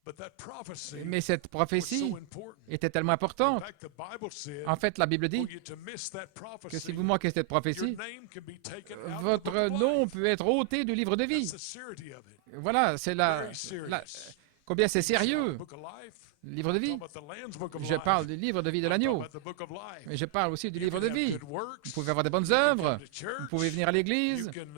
But that prophecy Mais cette was prophétie so important. était tellement In importante. fact, the Bible said, En fait, la Bible dit for you to miss that que prophecy, si vous manquez cette your prophétie, name can be taken out of the book votre of nom life. peut être ôté du livre de vie. That's the seriety of it. Voilà, c'est Very serious. combien c'est sérieux, Book of life. le livre de I'm vie. talking about the Lamb's Book of Je life. parle du livre de vie de I'm l'agneau, talking about the book of life. mais je parle aussi du You livre can de have vie. good works. Vous pouvez avoir des bonnes You can œuvres, come to church. vous pouvez venir à l'église, You can,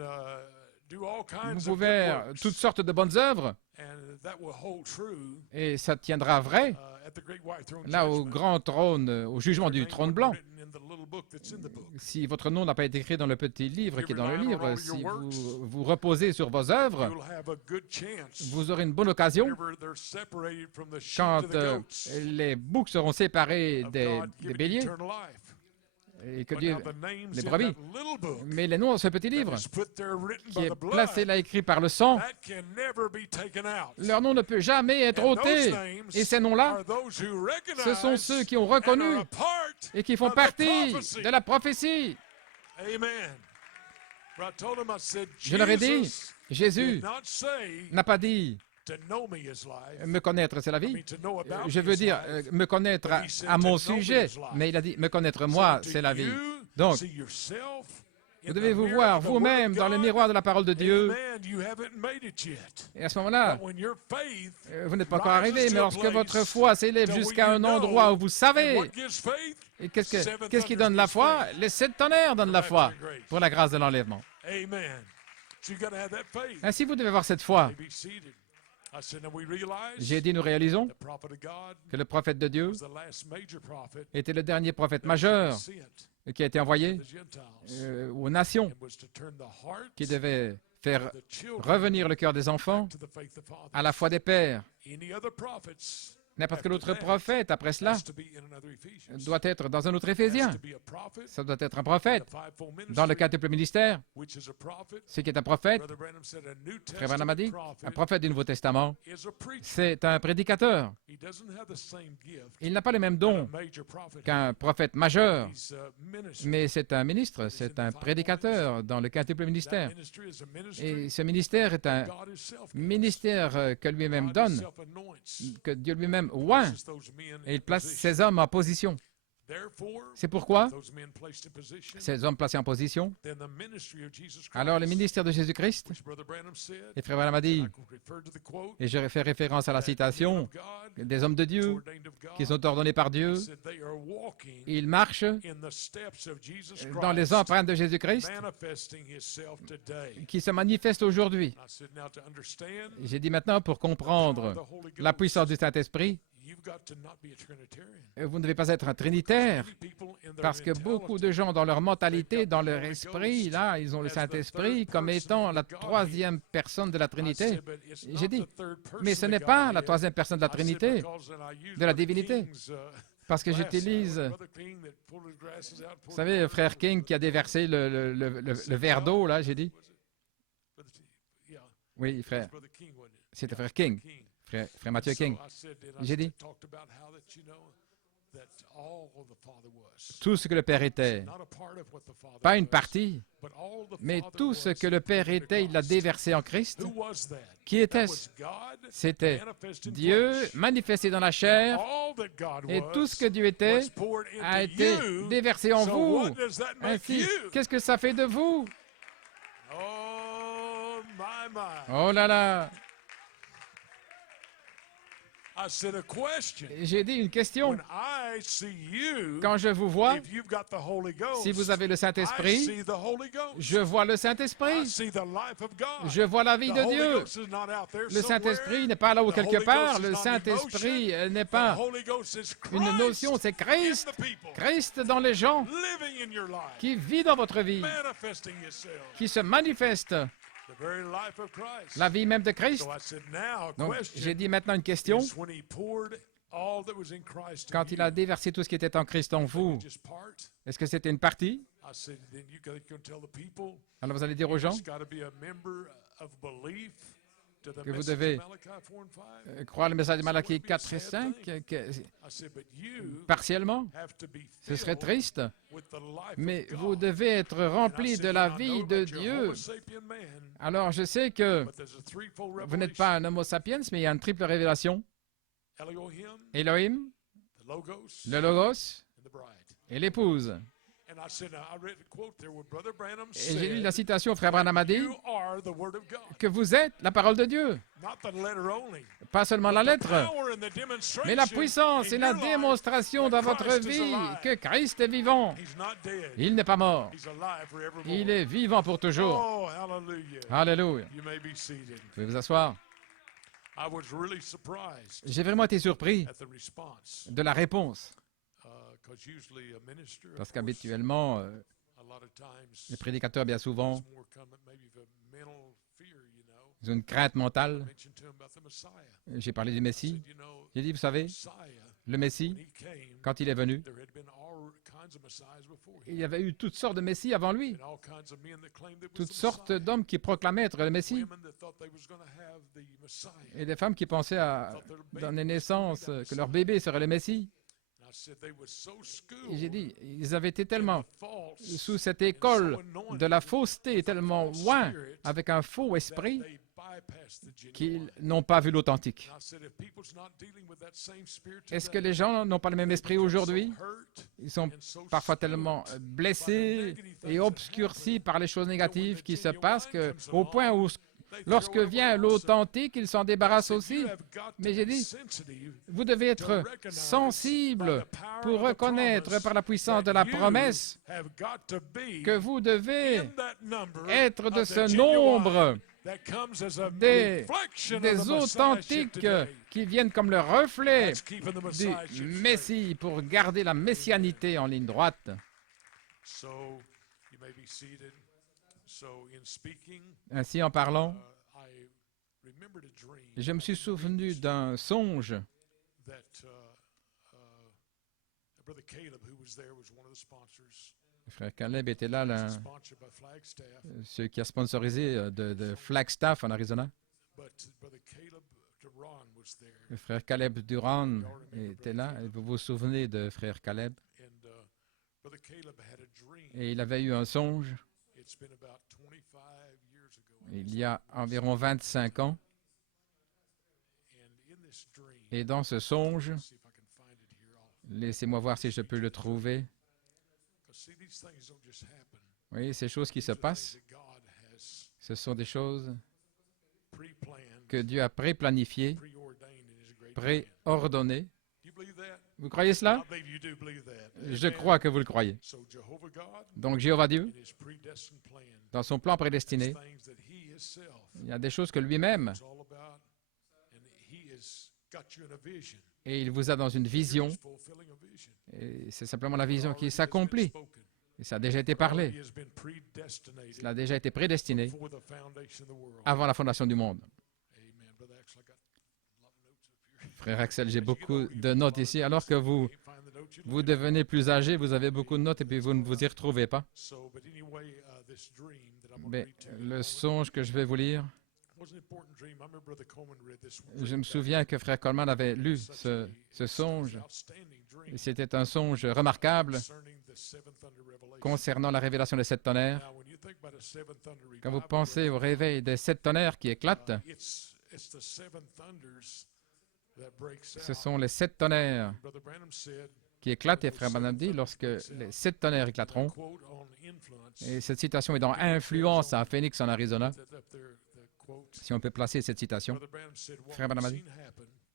do all vous kinds of pouvez good faire works. toutes sortes de bonnes œuvres, And that will hold true, et ça tiendra vrai at the great white throne là au judgment. grand trône, au jugement Your du name trône wasn't blanc. written in the little book that's in the book. Si votre nom n'a pas été écrit dans le petit livre qui est dans le rely on livre, all si your works, vous vous reposez sur vos œuvres, You'll have a good chance vous aurez une bonne occasion whenever they're separated from the sheep quand to the goats les boucs seront séparés of des God giving béliers eternal life. et que But Dieu now the names les in brebis. that little book Mais les noms dans ce petit that livre is put there written qui by est the blood, placé là écrit par le sang, that can never be taken out. leur nom ne peut jamais être And those ôté. names Et ces noms-là, are those who recognize ce sont ceux qui ont and reconnu are a part et qui font of the partie prophecy. de la prophétie. Amen. But I told him, I said, Je leur ai dit, Jesus Jésus did not say n'a pas dit to know me is life. me connaître, c'est la I vie. mean, to know about Je me veux is dire life. me connaître But he said à to mon know me sujet, is life. mais il a dit me connaître So moi, do c'est la vie. you Donc, see yourself in vous the devez vous mirror voir of the Word vous-même of dans le God? miroir de la parole de Dieu. Amen. You haven't made it yet. Et à ce moment-là, But when your faith vous n'êtes pas encore rises arrivé, to mais a lorsque place votre foi s'élève to where jusqu'à you un know, endroit où vous and savez, what gives faith? et Seven qu'est-ce qui thunders donne la gives foi? faith. Les 7 tonnerres donnent la foi pour la grâce de l'enlèvement. Amen. So you got to have that faith. Ainsi, vous devez avoir cette foi. May be seated. I said, now we realize J'ai dit, nous réalisons the prophet of God que le prophète de Dieu was the last major prophet était le dernier prophète that majeur was sent qui a été to envoyé the Gentiles aux nations, and was to turn the hearts qui devait faire of the children revenir le cœur des enfants to the faith of fathers. à la foi des pères. Any other prophets N'importe quel after autre that prophète, après cela, has to be in another Ephesians. doit être dans un autre Has Éphésien. to be a prophet, Ça doit être un the prophète fivefold dans le ministry, quadruple ministère. which is a prophet. Ce qui est un prophète, Brother Branham said a New Frère Branham a dit, Testament un prophet prophète du Nouveau Testament, is a preacher. c'est un prédicateur. He doesn't have the same gift Il n'a pas les mêmes that a dons major prophet qu'un prophète majeur, He's a minister. mais c'est un ministre, c'est un prédicateur dans le quadruple ministère. That ministry is a ministry Et ce ministère est un God himself gives. ministère que lui-même God donne, himself anoints. que Dieu lui-même oint, Places those men et il in place position. ces hommes en position. Therefore, C'est pourquoi those men placed in position, ces hommes placés en position, then the ministry of Jesus Christ, alors le ministère de Jésus-Christ, which Brother Branham said, et Frère Branham a dit, I refer to the quote, et je fais référence à la that men citation, of God, des hommes de Dieu ordained of God, qui sont ordonnés par Dieu, said they are walking ils marchent in the steps of Jesus dans les Christ, empreintes de Jésus-Christ manifesting himself today. qui se manifestent aujourd'hui. I said, now to understand J'ai dit maintenant, pour comprendre the Holy la Ghost, puissance du Saint-Esprit, you've got to not be a Trinitarian. vous ne devez pas être un trinitaire, Many people in their parce que beaucoup de gens, dans leur mentalité, dans leur esprit, là, ils ont le Saint-Esprit comme étant la troisième personne de la Trinité. J'ai dit, mais ce n'est pas la troisième personne de la Trinité, de la divinité, parce que j'utilise, vous savez, frère King qui a déversé le verre d'eau, là, j'ai dit. Oui, frère, c'était frère King, frère Mathieu King. J'ai dit, tout ce que le Père était, pas une partie, mais tout ce que le Père était, il l'a déversé en Christ. Qui était-ce? C'était Dieu manifesté dans la chair, et tout ce que Dieu était a été déversé en vous. Ainsi, qu'est-ce que ça fait de vous? Oh, my, my. Oh là là! I said a question. J'ai dit une question. When I see you, Quand je vous vois, if you've got the Holy Ghost, si vous avez le I Saint-Esprit, see the Holy Ghost. je vois le I Saint-Esprit. see the life of God. Je vois la vie The de Holy Dieu. Ghost is not out there Le somewhere. Saint-Esprit n'est pas là-haut The quelque Holy part. Ghost is Le not Saint-Esprit emotion. n'est The pas Holy Ghost is une Christ notion, c'est Christ. in the people, Christ dans les gens, living in your life, qui vit dans votre vie, manifesting yourself, qui se manifeste, the very life of Christ. la vie même de Christ. So I said, now a Donc, question j'ai dit maintenant une question. is when he poured all that was in Christ in quand il a you, déversé tout ce qui était en Christ en vous, just part. est-ce que c'était une partie? I said, then you got to tell the people, Alors vous allez dire aux gens it's got to be a member of belief to the que vous message devez of Malachi 4 and 5. croire le message de Malachie 4 et 5, I said, but you partiellement, have to be ce serait filled triste, with the life mais of vous God. devez être And I rempli said, de "And la I know vie de about your Dieu. Homo sapien man, Alors je sais que but there's a threefold vous n'êtes pas revelation. un homo sapiens, mais il y a une triple révélation. Elohim, Elohim, the Logos, le Logos and the bride. et l'épouse. And I said, now, I read a quote there where Brother Branham Et j'ai lu la said, citation, frère Branham a dit, you are the Word of God. que vous êtes la parole de Dieu. Not the letter only. Pas seulement la lettre, Power and the demonstration mais la puissance in et la your life démonstration that dans votre Christ is vie alive. que Christ est vivant. He's not dead. Il n'est pas mort. He's alive forevermore. Il est vivant pour toujours. Oh, hallelujah. Alléluia. You may be seated. Vous pouvez vous asseoir. I was really surprised J'ai vraiment été surpris at the response. de la réponse. 'Cause usually a minister, of Parce course, qu'habituellement, a lot of times, les prédicateurs, bien souvent, it's more come maybe of a mental fear, you know. ils ont une crainte mentale. I mentioned to him about the Messiah. J'ai parlé du I Messie. said, you know, J'ai dit, vous savez, Messiah, le Messie, when he came, quand il est venu, there had been all kinds of Messiahs before il him. y avait eu toutes sortes de Messies avant lui. And all kinds of men that claimed it was Toutes the sortes Messiah. d'hommes qui proclamaient être le Messie. Women that thought they was going to have the Messiah. Et des femmes qui pensaient à donner naissance, que leur bébé serait le Messie. And I said they were so Et j'ai schooled dit, ils avaient été tellement false sous cette école de la fausseté, tellement loin, avec un faux that esprit, they bypassed the genuine. qu'ils n'ont pas vu l'authentique. And I said, if people's not dealing with that same spirit Est-ce que today, les gens n'ont pas le même esprit aujourd'hui? so hurt Ils sont and so parfois schooled tellement blessés et obscurcis par les choses négatives qui se passent que, au point où, lorsque vient l'authentique, ils s'en débarrassent aussi. Mais j'ai dit, vous devez être sensible pour reconnaître par la puissance de la promesse que vous devez être de ce nombre des authentiques qui viennent comme le reflet du Messie pour garder la messianité en ligne droite. Ainsi, en parlant, je me suis souvenu d'un songe. Le frère Caleb était là, celui qui a sponsorisé de Flagstaff en Arizona. Le frère Caleb Duran était là. Et vous vous souvenez de frère Caleb? Et il avait eu un songe il y a environ 25 ans. Et dans ce songe, laissez-moi voir si je peux le trouver. Oui, ces choses qui se passent, ce sont des choses que Dieu a pré-planifiées, pré-ordonnées. Vous croyez cela? Je crois que vous le croyez. Donc Jéhovah Dieu, dans son plan prédestiné, il y a des choses que lui-même, et il vous a dans une vision, et c'est simplement la vision qui s'accomplit. Et ça a déjà été parlé. Cela a déjà été prédestiné avant la fondation du monde. Frère Axel, j'ai beaucoup de notes ici. Alors que vous devenez plus âgé, vous avez beaucoup de notes et puis vous ne vous y retrouvez pas. Mais le songe que je vais vous lire, je me souviens que frère Coleman avait lu ce songe. C'était un songe remarquable concernant la révélation des 7 tonnerres. Quand vous pensez au réveil des 7 tonnerres qui éclatent, ce sont les 7 tonnerres qui éclatent, et frère Branham dit, lorsque les 7 tonnerres éclateront, et cette citation est dans Influence à Phoenix, en Arizona, si on peut placer cette citation, frère Branham dit,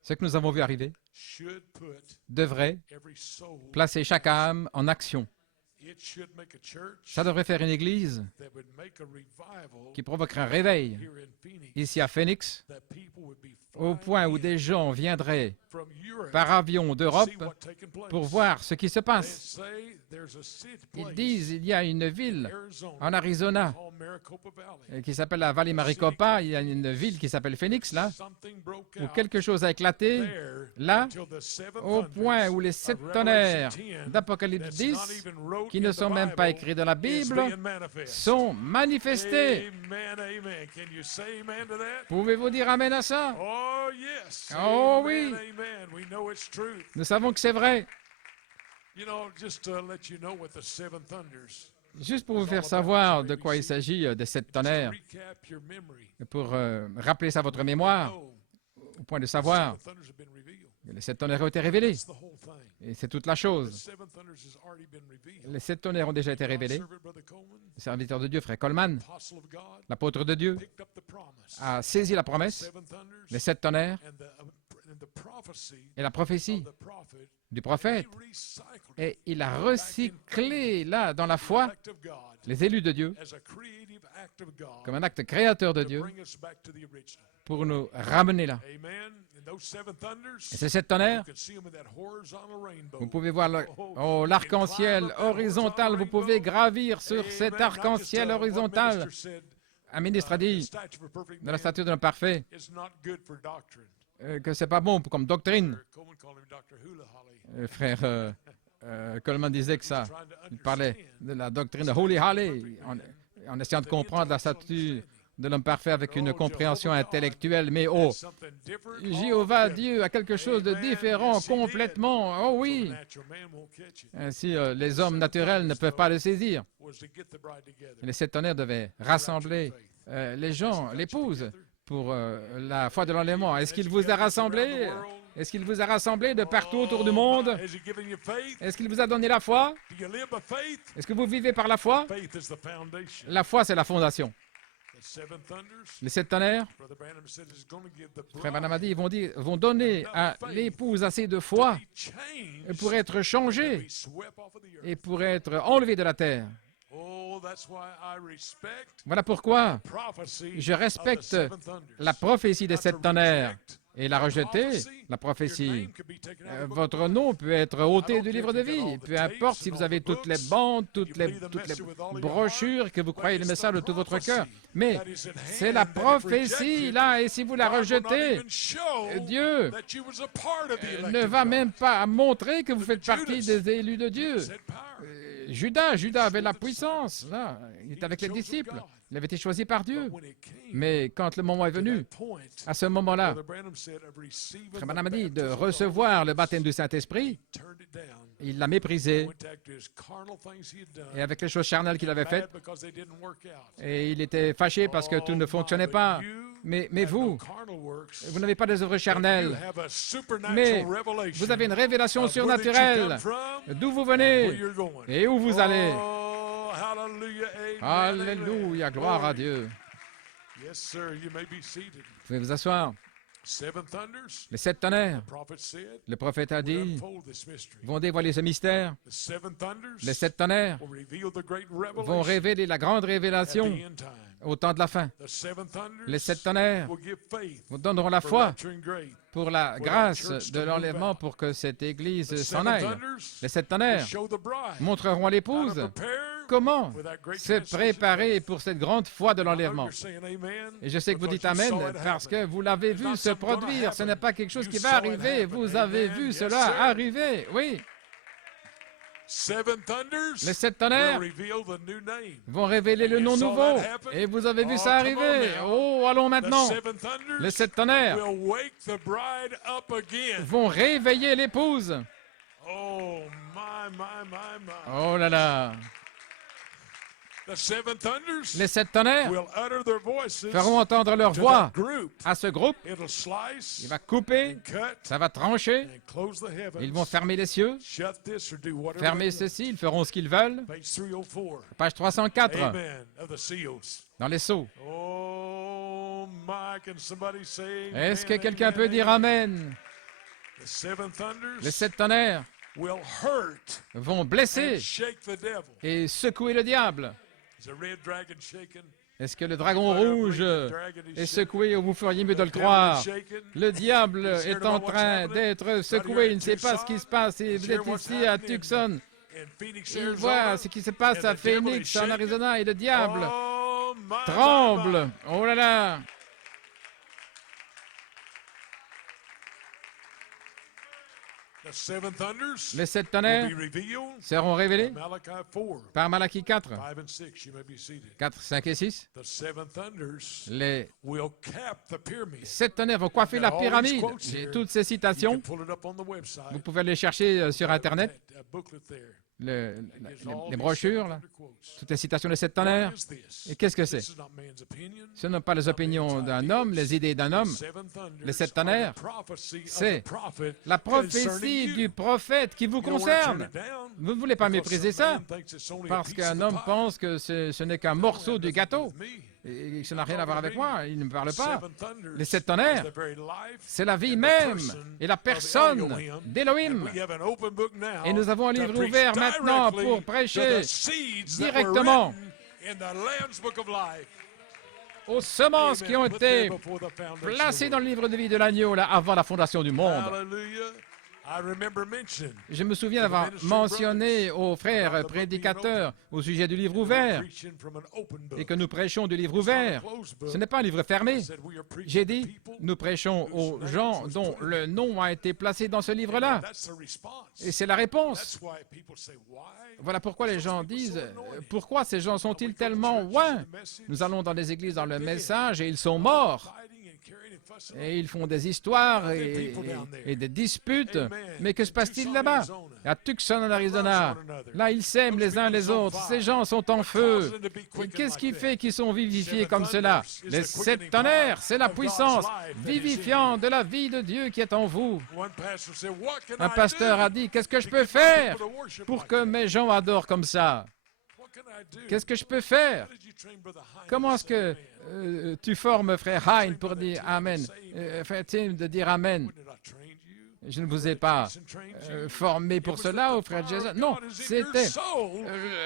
ce que nous avons vu arriver devrait placer chaque âme en action. Ça devrait faire une église qui provoquerait un réveil ici à Phoenix, au point où des gens viendraient par avion d'Europe pour voir ce qui se passe. Ils disent il y a une ville en Arizona qui s'appelle la vallée Maricopa. Il y a une ville qui s'appelle Phoenix, là, où quelque chose a éclaté, là, au point où les 7 tonnerres d'Apocalypse 10, qui ne sont même pas écrits dans la Bible, sont manifestés. Pouvez-vous dire Amen à ça? Oh oui, nous savons que c'est vrai. Juste pour vous faire savoir de quoi il s'agit des 7 tonnerres, pour rappeler ça à votre mémoire, au point de savoir que les 7 tonnerres ont été révélés. Et c'est toute la chose. Les 7 tonnerres ont déjà été révélés. Le serviteur de Dieu, frère Coleman, l'apôtre de Dieu, a saisi la promesse, les 7 tonnerres, et la prophétie du prophète. Et il a recyclé, là, dans la foi, les élus de Dieu, comme un acte créateur de Dieu, pour nous ramener là. Et ces 7 tonnerres, vous pouvez voir l'arc-en-ciel horizontal, vous pouvez gravir sur cet arc-en-ciel horizontal. Un ministre a dit, dans la statue d'un parfait, que c'est pas bon comme doctrine. Frère Coleman disait que ça, il parlait de la doctrine de Holy Holly, en essayant de comprendre la statue de l'homme parfait avec une compréhension intellectuelle, mais oh, Jéhovah Dieu a quelque chose de différent complètement, oh oui. Ainsi, les hommes naturels ne peuvent pas le saisir. Les 7 tonnerres devaient rassembler les gens, l'épouse, pour la foi de l'enlèvement. Est-ce qu'il vous a rassemblé? Est-ce qu'il vous a rassemblé de partout autour du monde? Est-ce qu'il vous a donné la foi? Est-ce que vous vivez par la foi? La foi, c'est la fondation. Les 7 tonnerres, Frère Branham a dit, ils vont donner à l'épouse assez de foi pour être changée et pour être enlevée de la terre. Voilà pourquoi je respecte la prophétie des 7 tonnerres et la rejeter, la prophétie. Votre nom peut être ôté du livre de vie, peu importe si vous avez toutes les bandes, toutes les brochures, que vous croyez le message de tout votre cœur. Mais c'est la prophétie, là, et si vous la rejetez, Dieu ne va même pas montrer que vous faites partie des élus de Dieu. Judas avait la puissance, là, il était avec les disciples, il avait été choisi par Dieu. Mais quand le moment est venu, à ce moment-là, Frère Branham a dit de recevoir le baptême du Saint-Esprit, il l'a méprisé, et avec les choses charnelles qu'il avait faites, et il était fâché parce que tout ne fonctionnait pas. Mais vous n'avez pas des œuvres charnelles, mais vous avez une révélation surnaturelle d'où vous venez et où vous allez. Alléluia, gloire à Dieu. Vous pouvez vous asseoir. Les 7 tonnerres, le prophète a dit, vont dévoiler ce mystère. Les 7 tonnerres vont révéler la grande révélation au temps de la fin. Les 7 tonnerres vous donneront la foi pour la grâce de l'enlèvement pour que cette Église s'en aille. Les 7 tonnerres montreront à l'épouse comment se préparer pour cette grande foi de l'enlèvement. Et je sais que vous dites Amen parce que vous l'avez vu se produire. Ce n'est pas quelque chose qui va arriver. Vous avez vu cela arriver. Oui. Les 7 tonnerres vont révéler le nom nouveau. Et vous avez vu ça arriver. Oh, allons maintenant. Les 7 tonnerres vont réveiller l'épouse. Oh là là. Les 7 tonnerres feront entendre leur voix à ce groupe. Il va couper, ça va trancher. Ils vont fermer les cieux, fermer ceci, ils feront ce qu'ils veulent. Page 304, dans les sceaux. Est-ce que quelqu'un peut dire Amen? Les 7 tonnerres vont blesser et secouer le diable. Est-ce que le dragon rouge est secoué ou vous feriez mieux de le croire? Le diable est en train d'être secoué. Il ne sait pas ce qui se passe. Et vous êtes ici à Tucson. Il voit ce qui se passe à Phoenix, en Arizona, et le diable tremble. Oh là là. Les 7 tonnerres seront révélés par Malachie 4, 4, 5 et 6. Les 7 tonnerres vont coiffer la pyramide. J'ai toutes ces citations. Vous pouvez les chercher sur Internet. Les brochures, là. Toutes les citations des 7 tonnerres. Et qu'est-ce que c'est? Ce ne sont pas les opinions d'un homme, les idées d'un homme. Les 7 tonnerres, c'est la prophétie du prophète qui vous concerne. Vous ne voulez pas mépriser ça, parce qu'un homme pense que ce n'est qu'un morceau du gâteau. Et ça n'a rien à voir avec moi, il ne me parle pas. Les 7 tonnerres, c'est la vie même et la personne d'Élohim. Et nous avons un livre ouvert maintenant pour prêcher directement aux semences qui ont été placées dans le livre de vie de l'agneau là, avant la fondation du monde. Je me souviens d'avoir mentionné aux frères prédicateurs au sujet du livre ouvert et que nous prêchons du livre ouvert. Ce n'est pas un livre fermé. J'ai dit, nous prêchons aux gens dont le nom a été placé dans ce livre-là. Et c'est la réponse. Voilà pourquoi les gens disent, pourquoi ces gens sont-ils tellement loin? Nous allons dans des églises dans le message et ils sont morts. Et ils font des histoires et des disputes. Mais que se passe-t-il là-bas? À Tucson, en Arizona. Là, ils s'aiment les uns les autres. Ces gens sont en feu. Et qu'est-ce qui fait qu'ils sont vivifiés comme cela? Les 7 tonnerres, c'est la puissance vivifiante de la vie de Dieu qui est en vous. Un pasteur a dit, qu'est-ce que je peux faire pour que mes gens adorent comme ça? Qu'est-ce que je peux faire? Comment est-ce que tu formes, frère Hein, pour dire Amen? Frère Tim, de dire Amen. Je ne vous ai pas formé pour cela, frère Jason. Non, c'était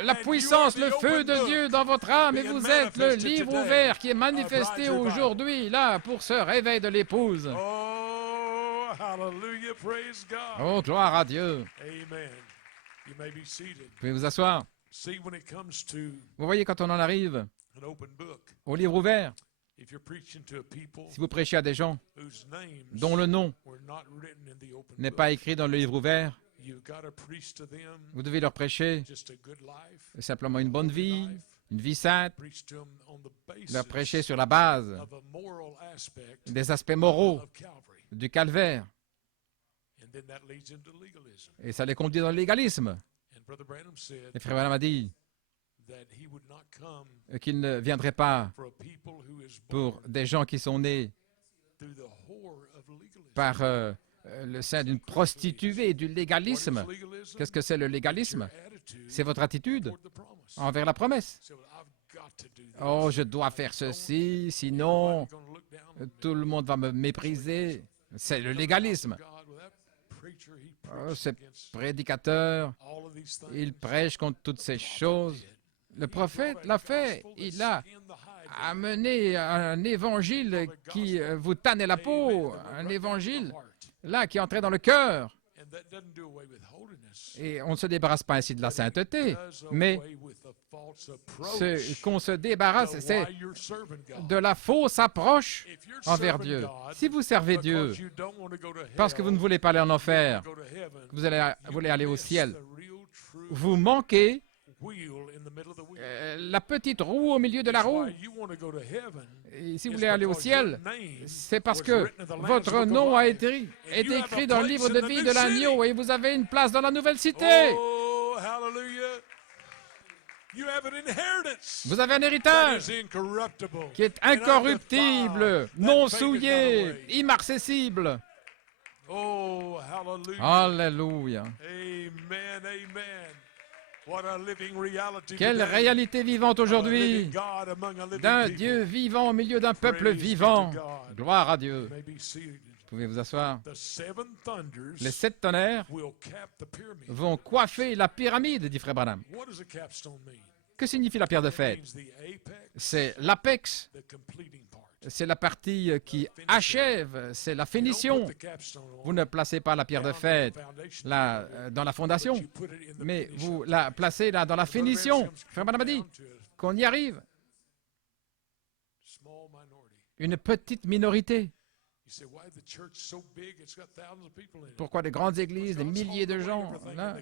la puissance, le feu de Dieu dans votre âme, et vous êtes le livre ouvert qui est manifesté aujourd'hui, là, pour ce réveil de l'épouse. Oh, gloire à Dieu. Vous pouvez vous asseoir. Vous voyez, quand on en arrive au livre ouvert, si vous prêchez à des gens dont le nom n'est pas écrit dans le livre ouvert, vous devez leur prêcher simplement une bonne vie, une vie sainte, leur prêcher sur la base des aspects moraux du calvaire. Et ça les conduit dans le légalisme. Et frère Branham a dit qu'il ne viendrait pas pour des gens qui sont nés par le sein d'une prostituée du légalisme. Qu'est-ce que c'est le légalisme? C'est votre attitude envers la promesse. Oh, je dois faire ceci, sinon tout le monde va me mépriser. C'est le légalisme. Oh, ce prédicateur, il prêche contre toutes ces choses. Le prophète l'a fait. Il a amené un évangile qui vous tannait la peau, un évangile là qui entrait dans le cœur. Et on ne se débarrasse pas ainsi de la sainteté, mais ce qu'on se débarrasse, c'est de la fausse approche envers Dieu. Si vous servez Dieu parce que vous ne voulez pas aller en enfer, vous voulez aller au ciel, vous manquez la petite roue au milieu de la roue. Et si vous voulez aller au ciel, c'est parce que votre nom a été écrit dans le livre de vie de l'agneau et vous avez une place dans la nouvelle cité. Vous avez un héritage qui est incorruptible, non souillé, immarcessible. Alléluia. Quelle réalité vivante aujourd'hui d'un Dieu vivant au milieu d'un peuple vivant. Gloire à Dieu. Vous pouvez vous asseoir. Les 7 tonnerres vont coiffer la pyramide, dit frère Branham. Que signifie la pierre de fête? C'est l'apex. C'est la partie qui achève, c'est la finition. Vous ne placez pas la pierre de fête là, dans la fondation, mais vous la placez là dans la finition. Frère Branham a dit qu'on y arrive. une petite minorité. Pourquoi des grandes églises, des milliers de gens là?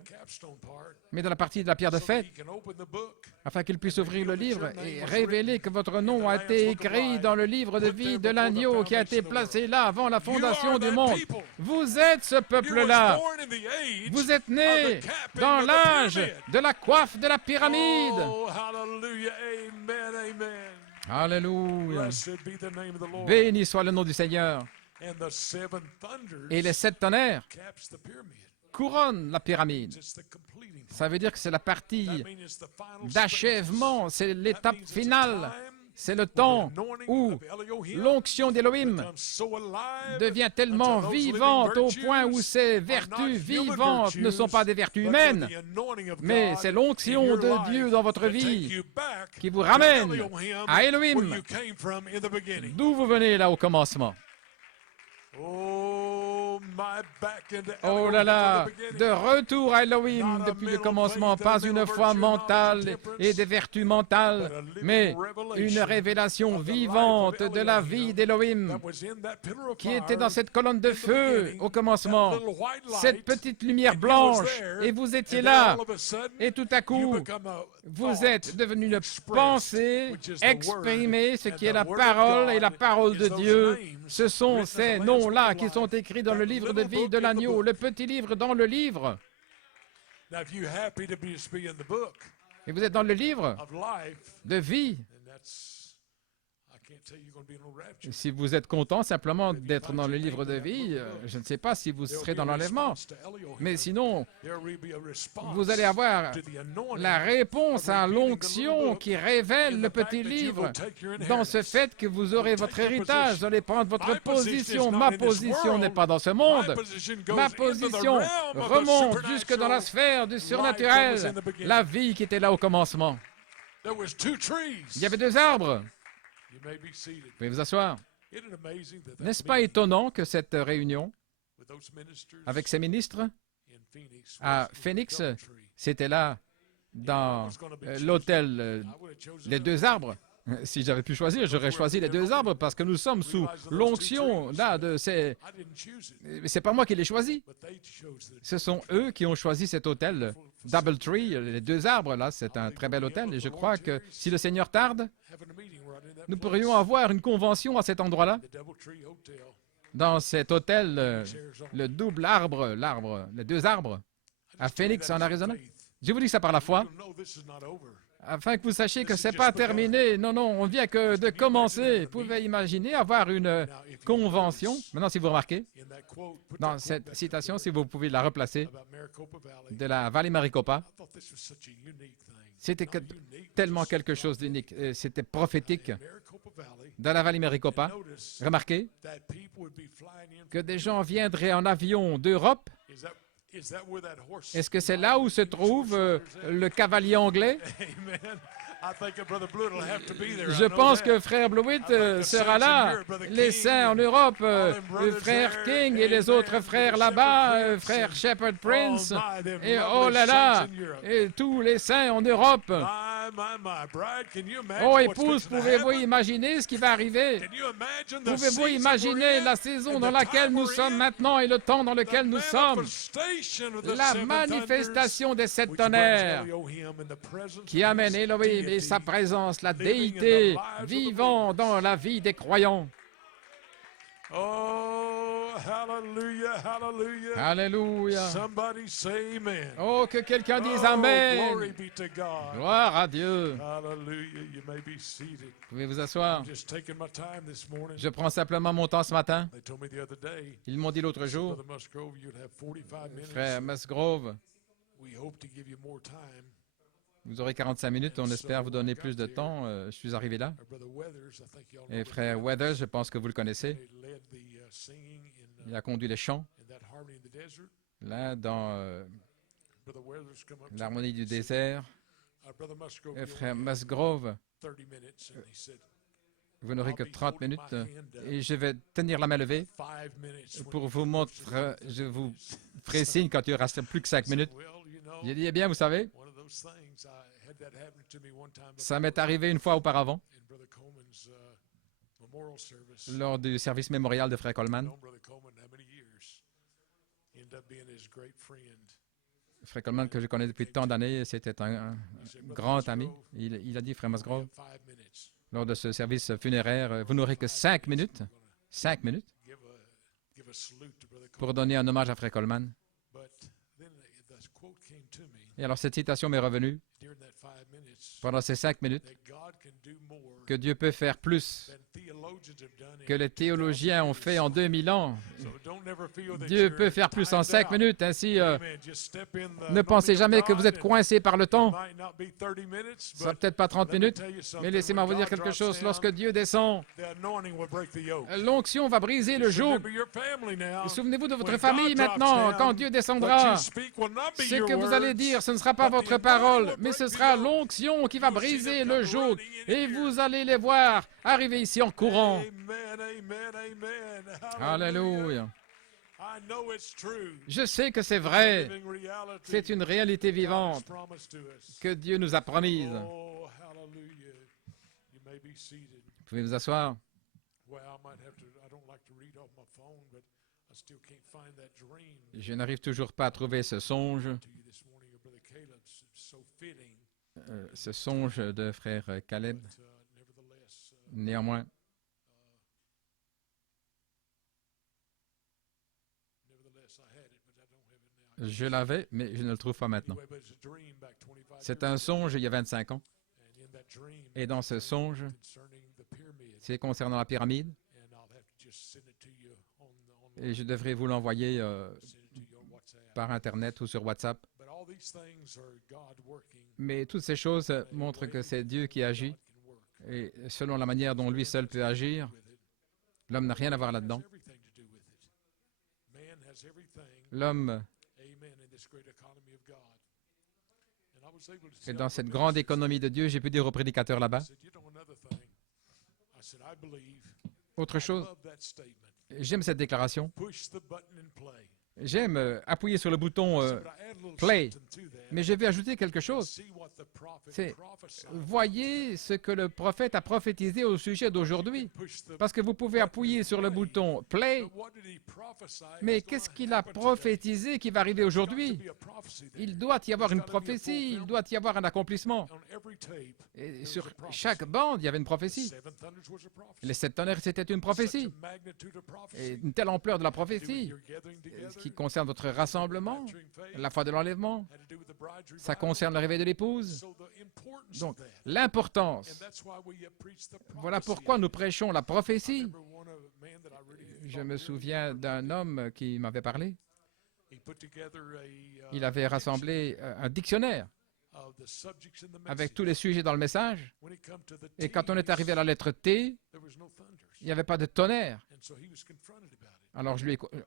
Mais dans la partie de la pierre de fête, afin qu'il puisse ouvrir le livre et révéler que votre nom a été écrit dans le livre de vie de l'agneau qui a été placé là avant la fondation du monde. Vous êtes ce peuple-là. Vous êtes nés dans l'âge de la coiffe de la pyramide. Oh, hallelujah, amen, amen. Alléluia. Blessed be the name of the Lord. Béni soit le nom du Seigneur. And the seven thunders Et les 7 tonnerres caps the pyramid. couronnent la pyramide. It's the completing. Ça veut dire que c'est la partie That means it's the final d'achèvement, c'est stages. l'étape That means it's a finale. time C'est le when the temps anointing où of Elohim l'onction d'Élohim becomes so alive devient tellement until those living vivante au virtues point où ces are not vertus human vivantes ne sont pas des vertus but humaines, the anointing of mais God c'est in l'onction your de life Dieu dans votre that take vie you back qui vous to ramène Elohim, à Elohim, where you came from in the beginning. d'où vous venez là au commencement. Oh, my back into Oh Elohim là là, from the beginning. de retour à Elohim depuis le commencement, pas une foi mentale et des vertus mentales, mais une révélation vivante de la vie d'Elohim That was in that pillar of qui était dans fire. cette colonne de feu au commencement, cette petite lumière blanche, et vous étiez là, et tout à coup, vous êtes devenu une pensée exprimée, ce qui est la parole et la parole de Dieu. Ce sont ces noms-là qui sont écrits dans le livre de vie de l'agneau, le petit livre dans le livre. Now, if you're happy to be in the book Et vous êtes dans le livre of life, de vie. then that's, I can't tell you you're going to be in no rapture. Si vous êtes content simplement d'être dans le livre de vie, je ne sais pas si vous serez dans l'enlèvement. Mais sinon, vous allez avoir la réponse à l'onction qui révèle le petit livre dans ce fait que vous aurez votre héritage. Vous allez prendre votre position. Ma position n'est pas dans ce monde. Ma position remonte jusque dans la sphère du surnaturel. La vie qui était là au commencement. Il y avait 2 arbres. Vous pouvez vous asseoir. N'est-ce pas étonnant que cette réunion avec ces ministres à Phoenix, c'était là dans l'hôtel les 2 arbres? Si j'avais pu choisir, j'aurais choisi les 2 arbres parce que nous sommes sous l'onction là de ces... C'est pas moi qui l'ai choisi. Ce sont eux qui ont choisi cet hôtel Doubletree, les 2 arbres là. C'est un très bel hôtel et je crois que si le Seigneur tarde, nous pourrions avoir une convention à cet endroit-là, dans cet hôtel, le double arbre, les 2 arbres, à Phoenix, en Arizona. Je vous dis ça par la foi, afin que vous sachiez que ce n'est pas terminé. Non, non, on vient que de commencer. Vous pouvez imaginer avoir une convention. Maintenant, si vous remarquez, dans cette citation, si vous pouvez la replacer, de la vallée Maricopa, c'était tellement quelque chose d'unique. C'était prophétique. Dans la vallée Maricopa, remarquez que des gens viendraient en avion d'Europe. Est-ce que c'est là où se trouve le cavalier anglais? Je pense que frère Blewett sera là. Les saints en Europe, le frère King et les autres frères là-bas, frère Shepherd Prince, et oh là là, et tous les saints en Europe. Oh épouse, pouvez-vous imaginer ce qui va arriver? Pouvez-vous imaginer la saison dans laquelle nous sommes maintenant et le temps dans lequel nous sommes? La manifestation des 7 tonnerres qui amène Elohim et sa présence, la déité vivant dans la vie des croyants. Oh, hallelujah, hallelujah. Alléluia. Somebody say amen. Oh, que quelqu'un dise Oh, Amen. glory be to God. Gloire à Dieu. Hallelujah. You may be seated. Vous pouvez vous asseoir. I'm just taking my time this morning. Je prends simplement mon temps ce matin. They told me the other day, Ils m'ont dit l'autre jour, Brother Musgrove, you'd have 45 minutes. frère Musgrove, We hope to give you more time. vous aurez 45 minutes, on espère vous donner plus de temps. Je suis arrivé là. Our Brother Weathers, I think y'all know Et the frère name. Weathers, je pense que vous le connaissez, They led the singing il a conduit les chants, in that harmony in the desert. là, dans Brother Weathers come up to l'harmonie me. du désert. Our Brother Musgrove, Et you frère only have Musgrove, 30 minutes. And he said, vous n'aurez que 30 minutes et je vais tenir la main levée 5 minutes. when pour you vous get montrer, close to je vous ferai signe quand il ne reste plus que 5 minutes. Well, you know, J'ai dit, eh bien, vous savez, one of those things, I had that happen to me one time ça before m'est arrivé une fois auparavant, in Brother Coleman's memorial service. lors du service mémorial de Frère Coleman. Known Brother Coleman how many years? He ended up being his great friend. Frère Coleman, que je connais depuis tant d'années, c'était un grand ami. Il a dit, Frère Musgrove, 5 minutes. lors de ce service funéraire, vous n'aurez que 5 minutes, 5 minutes, Give a salute to Brother Coleman. pour donner un hommage à Frère Coleman. But then the quote came to me Et alors cette citation m'est revenue during that 5 minutes pendant ces 5 minutes, that God can do more que Dieu peut faire plus than theologians have done in que les théologiens ont fait en 2000 ans. So don't never feel that Dieu you're peut faire plus en timed 5 out. minutes. Ainsi, Amen. Just step in the ne pensez moment of jamais que God vous êtes and coincé par le it temps. might not be 30 minutes, Ça va but peut-être pas 30 let me minutes, tell you something. mais laissez-moi When vous dire God quelque drops chose. down, Lorsque Dieu descend, the anointing will break the yoke. l'onction va briser le joug. Remember your family now. Souvenez-vous de votre When famille God drops maintenant. down, Quand Dieu what descendra, you speak will not be ce your que vous allez words, dire, ce ne sera pas but the votre anointing parole, will mais break ce the sera yoke. l'onction qui va You'll see briser them le come joug. running in Et here. vous allez les voir arriver ici en courant. Amen, amen, amen. Alléluia. I know it's true. Je sais que c'est It's a vrai. living reality C'est une réalité God has vivante promised to us. que Dieu nous a promise. Oh, hallelujah. You may be seated. Vous pouvez vous asseoir. Well, I might have to, I don't like to read off my phone, but I still can't find that dream Je n'arrive toujours pas à trouver ce songe, to you this morning of Brother Caleb. It's so fitting, ce songe de frère Caleb. but nevertheless, Néanmoins, nevertheless, I had it, but I don't have it now. je l'avais, mais je ne le trouve pas maintenant. Anyway, but it's a dream back 25 C'est years un ago, songe il y a 25 ans. and in that dream, Et dans ce songe, concerning the pyramid, c'est concernant la pyramide. and I'll have to just send it to you on Et je devrais vous l'envoyer send it to you on WhatsApp. par Internet ou sur WhatsApp. But all these things are God working. Mais toutes ces choses montrent que c'est Dieu qui agit. God can work. Et selon la manière dont lui seul peut agir, With it. l'homme n'a rien à voir là-dedans. Has everything to do with it. Man has everything. L'homme Amen. In this great economy of God. And I was able to est tell dans cette Brother grande Benson, économie de Dieu. J'ai pu dire au prédicateur I là-bas. said, you know another thing. I said, I believe. Autre I chose, love that statement. j'aime cette déclaration. Push the button and play. J'aime appuyer sur le bouton I said, but I add a little play. something to that. Mais je vais ajouter quelque chose. See what the prophet C'est prophesied. voyez ce que le prophète a prophétisé au sujet d'aujourd'hui. Push the Parce que vous pouvez appuyer sur le bouton play, But what did he prophesy mais is qu'est-ce gonna qu'il a happen today? prophétisé qui va arriver There's got to aujourd'hui? be a prophecy there. Il doit y avoir une There's gotta be a prophétie, il fulfillment. doit y avoir un accomplissement. On every tape, Et there was sur a prophecy. chaque bande, il y avait une prophétie. Seven thunders was a prophecy. Les 7 tonnerres, c'était une Such prophétie. a magnitude of prophecy. Et une telle ampleur de la Had to do with prophétie, your gathering together, ce qui concerne votre rassemblement, rapturing faith, la foi de l'enlèvement, had to do with the bride's ça revival. concerne le réveil de l'épouse. So the importance Donc, of that. And l'importance. that's why we preach the Voilà prophecy. pourquoi nous prêchons la I prophétie. remember one of a man that I really Je thought me really souviens d'un homme qui m'avait parlé. he put together Il avait rassemblé un dictionnaire of the subjects in the avec message. tous les sujets dans le message. When it come to the Et quand on est T's, arrivé à la lettre T, there was no thunders. il n'y avait pas de tonnerre. And so he was confronted about it. Alors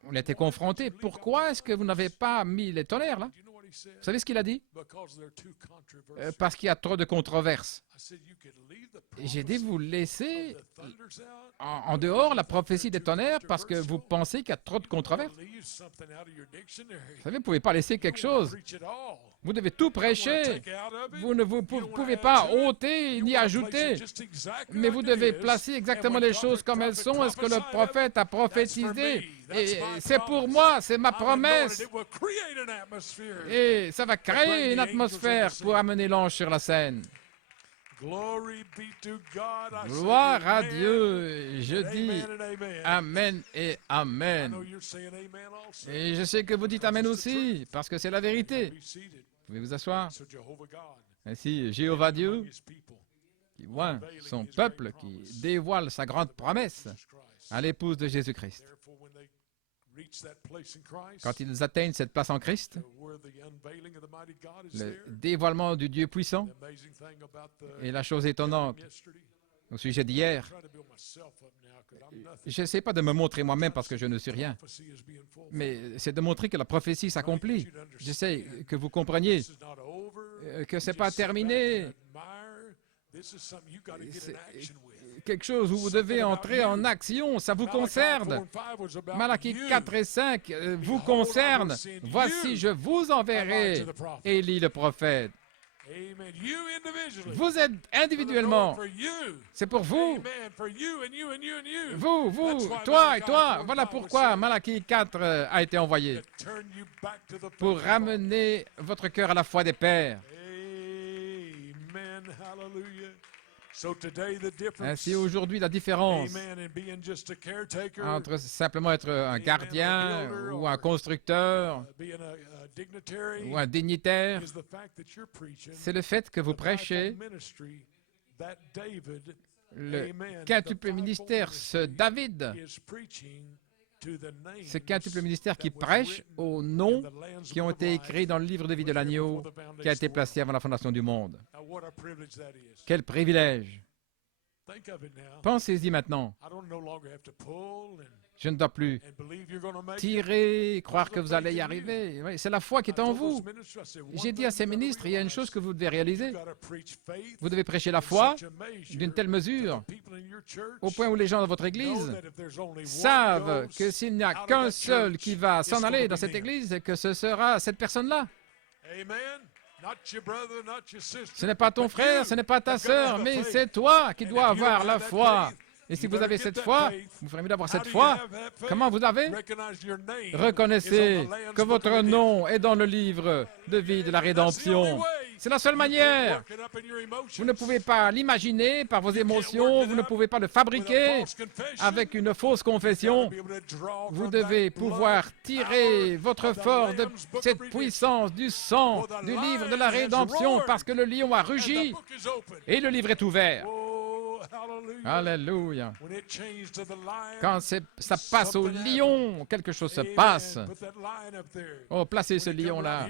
on a été confrontés. Pourquoi est-ce que vous n'avez pas mis les tonnerres là? Do you know what he said? Vous savez ce qu'il a dit? Because they're too controversial. Parce qu'il y a trop de controverses. I said you could leave the Et j'ai dit, prophecy vous laissez of the thunders out. en dehors la prophétie des tonnerres parce que vous pensez qu'il y a trop de controverses. Leave something out of your dictionary. Vous savez, vous ne pouvez pas laisser quelque chose. Preach it all. Vous devez tout You wanna prêcher. take out of it, Vous ne you don't pouvez wanna pas add to it, ôter you ni wanna ajouter. place it just exactly Mais like vous it devez is. placer exactement And when les choses comme elles sont. Est-ce que le prophesied prophèète a of it, that's for prophétisé? me. Et That's my c'est pour promise. moi, c'est ma I'm anointed. promesse. It will create an atmosphere. Et ça va créer une atmosphère pour amener l'ange sur la scène. Glory be to God. I say Gloire à amen. Dieu. Je Amen dis and amen. Amen et I know Amen. you're saying amen also. Et je sais que vous dites Amen aussi, parce que c'est la vérité. Be seated. Vous pouvez vous asseoir. So Jehovah God, Ainsi, Jéhovah Dieu, among his people, qui voit son peuple, qui dévoile sa grande promesse Jesus Christ. à l'épouse de Jésus-Christ. Therefore, when they reach that place in Christ, Quand ils atteignent cette place en Christ, where the unveiling of the mighty God is le there, dévoilement du Dieu puissant, the amazing thing about the et la chose étonnante yesterday, au sujet d'hier, I'm trying to build myself up now 'cause I'm nothing. je n'essaie pas de me montrer moi-même parce que je ne suis rien, Prophecy is being fulfilled. mais c'est de montrer que la prophétie s'accomplit. J'essaie que vous compreniez This is not over. que c'est You pas just sit back terminé. and admire. This is something you gotta get C'est in action with. quelque chose où vous devez entrer en action, ça vous Malachi 4 concerne. and 5 was about Malachie you. 4 et 5 vous concernent. Voici, je vous enverrai Élie le prophète. Amen. You individually. Vous êtes individuellement. For you. C'est pour vous. Amen. For you and you and you and you. Vous, toi et toi. Voilà pourquoi Malachie 4 a été envoyé. To turn you back to the Pour faith of ramener votre cœur à la foi des pères. Amen. Hallelujah. So today the difference. Ainsi, aujourd'hui, la différence Amen. In being just a caretaker. entre simplement être un gardien ou un constructeur Being a dignitary. ou un dignitaire, Is the fact that you're preaching. c'est le fait que vous the prêchez fivefold ministry that David. le Amen. quintuple The ministère, fivefold ce David, is preaching to the names ce quintuple ministère qui that was prêche written aux in noms the Lamb's qui ont Book of été Life, écrits dans le livre de vie de l'agneau qui a été placé avant la fondation du monde. Now, what a privilege that is. Quel privilège! Think of it now. Pensez-y maintenant. I don't no longer have to pull Je ne dois plus and believe you're going to make it. tirer, croire que vous allez y arriver. Oui, c'est la foi qui est en vous. J'ai dit à ces ministres, il y a une chose que vous devez réaliser. Vous devez prêcher la foi d'une telle mesure au point où les gens de votre église savent que s'il n'y a qu'un seul qui va s'en aller dans cette église, que ce sera cette personne-là. Ce n'est pas ton frère, ce n'est pas ta sœur, mais c'est toi qui dois avoir la foi. Et si vous avez cette foi, vous ferez mieux d'avoir cette foi. Comment vous avez? Reconnaissez que votre nom est dans le livre de vie de la rédemption. C'est la seule manière. Vous ne pouvez pas l'imaginer par vos émotions, vous ne pouvez pas le fabriquer avec une fausse confession. Vous devez pouvoir tirer votre force de cette puissance du sang, du livre de la rédemption, parce que le lion a rugi et le livre est ouvert. Alléluia. Quand ça passe au lion, quelque chose se passe. Oh, placez ce lion-là.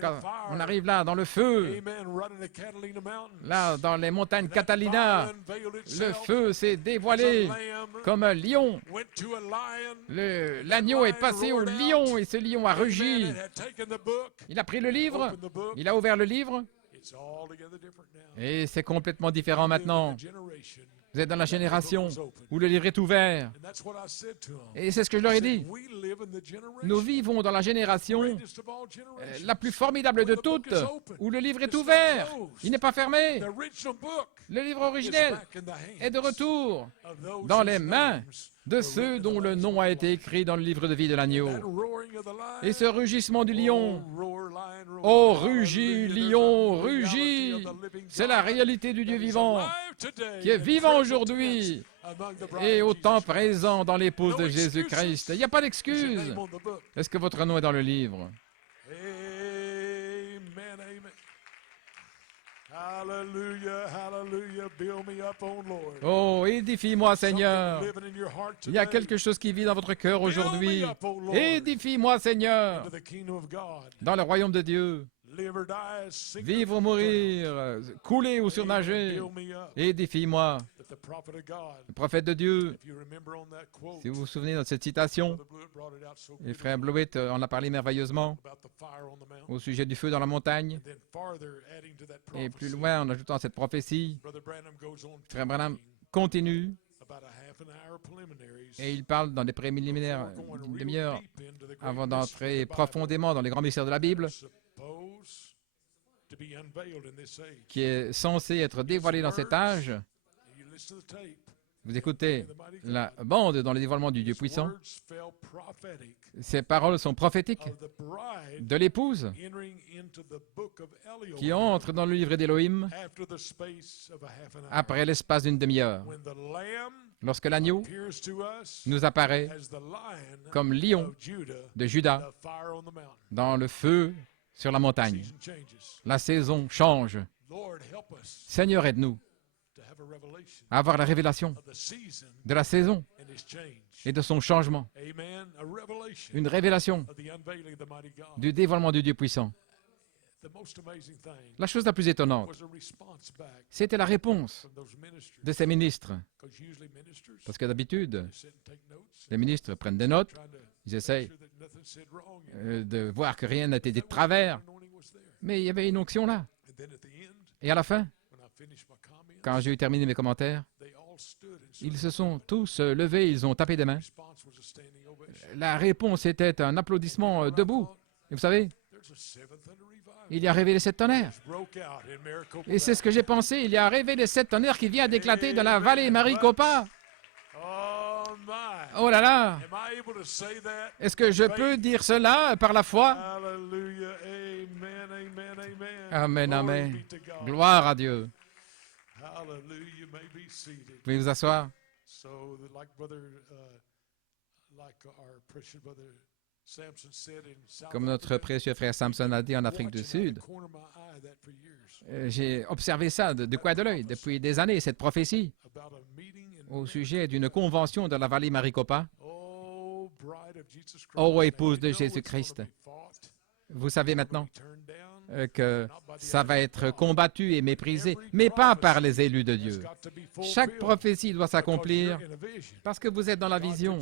Quand on arrive là, dans le feu, là, dans les montagnes Catalina, le feu s'est dévoilé comme un lion. L'agneau est passé au lion et ce lion a rugi. Il a pris le livre, il a ouvert le livre. Et c'est complètement différent maintenant. Vous êtes dans la génération où le livre est ouvert. Et c'est ce que je leur ai dit. Nous vivons dans la génération la plus formidable de toutes, où le livre est ouvert. Il n'est pas fermé. Le livre originel est de retour dans les mains de ceux dont le nom a été écrit dans le livre de vie de l'agneau. Et ce rugissement du lion, oh, rugis, lion, rugis, c'est la réalité du Dieu vivant, qui est vivant aujourd'hui et au temps présent dans l'épouse de Jésus-Christ. Il n'y a pas d'excuse. Est-ce que votre nom est dans le livre? Oh, édifie-moi, Seigneur. Il y a quelque chose qui vit dans votre cœur aujourd'hui. Édifie-moi, Seigneur, dans le royaume de Dieu. Vivre ou mourir, couler ou surnager. Édifie-moi. Le prophète de Dieu, si vous vous souvenez de cette citation, et frère Blewett en a parlé merveilleusement au sujet du feu dans la montagne. Et plus loin, en ajoutant cette prophétie, frère Branham continue et il parle dans des préliminaires d'une demi-heure avant d'entrer profondément dans les grands mystères de la Bible qui est censé être dévoilé dans cet âge. Vous écoutez la bande dans le dévoilement du Dieu puissant. Ces paroles sont prophétiques de l'épouse qui entre dans le livre d'Élohim après l'espace d'une demi-heure. Lorsque l'agneau nous apparaît comme lion de Juda dans le feu sur la montagne. La saison change. Seigneur, aide-nous à avoir la révélation de la saison et de son changement. Une révélation du dévoilement du Dieu puissant. La chose la plus étonnante, c'était la réponse de ces ministres. Parce que d'habitude, les ministres prennent des notes, ils essayent de voir que rien n'a été dit de travers, mais il y avait une onction là. Et à la fin, quand j'ai terminé mes commentaires, ils se sont tous levés, ils ont tapé des mains. La réponse était un applaudissement debout. Et vous savez, Il y a révélé 7 tonnerres. Et c'est ce que j'ai pensé. Il y a révélé 7 tonnerres qui vient d'éclater dans la vallée Maricopa. Oh là là! Est-ce que je peux dire cela par la foi? Amen, amen. Gloire à Dieu. Vous pouvez vous asseoir. Comme notre précieux frère Samson a dit en Afrique du Sud, j'ai observé ça de coin de l'œil depuis des années, cette prophétie, au sujet d'une convention de la vallée Maricopa. Ô épouse de Jésus-Christ, vous savez maintenant que ça va être combattu et méprisé, mais pas par les élus de Dieu. Chaque prophétie doit s'accomplir parce que vous êtes dans la vision.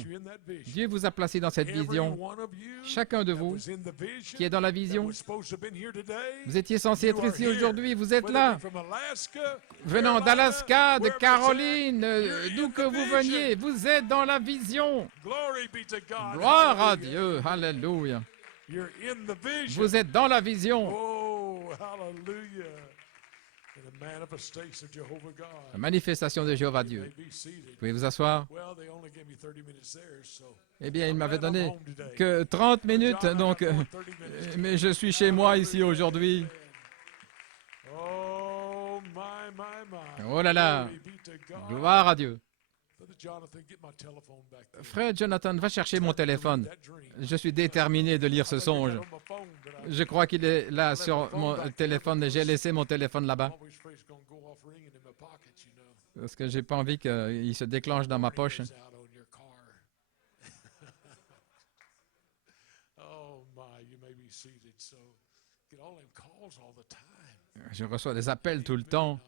Dieu vous a placé dans cette vision. Chacun de vous qui est dans la vision, vous étiez censé être ici aujourd'hui, vous êtes là. Venant d'Alaska, de Caroline, d'où que vous veniez, vous êtes dans la vision. Gloire à Dieu, alléluia. Vous êtes dans la vision. La manifestation de Jéhovah Dieu. Vous pouvez vous asseoir. Eh bien, il m'avait donné que 30 minutes, donc, mais je suis chez moi ici aujourd'hui. Oh là là, gloire à Dieu. Frère Jonathan, va chercher mon téléphone. Je suis déterminé de lire ce songe. Je crois qu'il est là sur mon téléphone et j'ai laissé mon téléphone là-bas. Parce que j'ai pas envie qu'il se déclenche dans ma poche. Je reçois des appels tout le temps.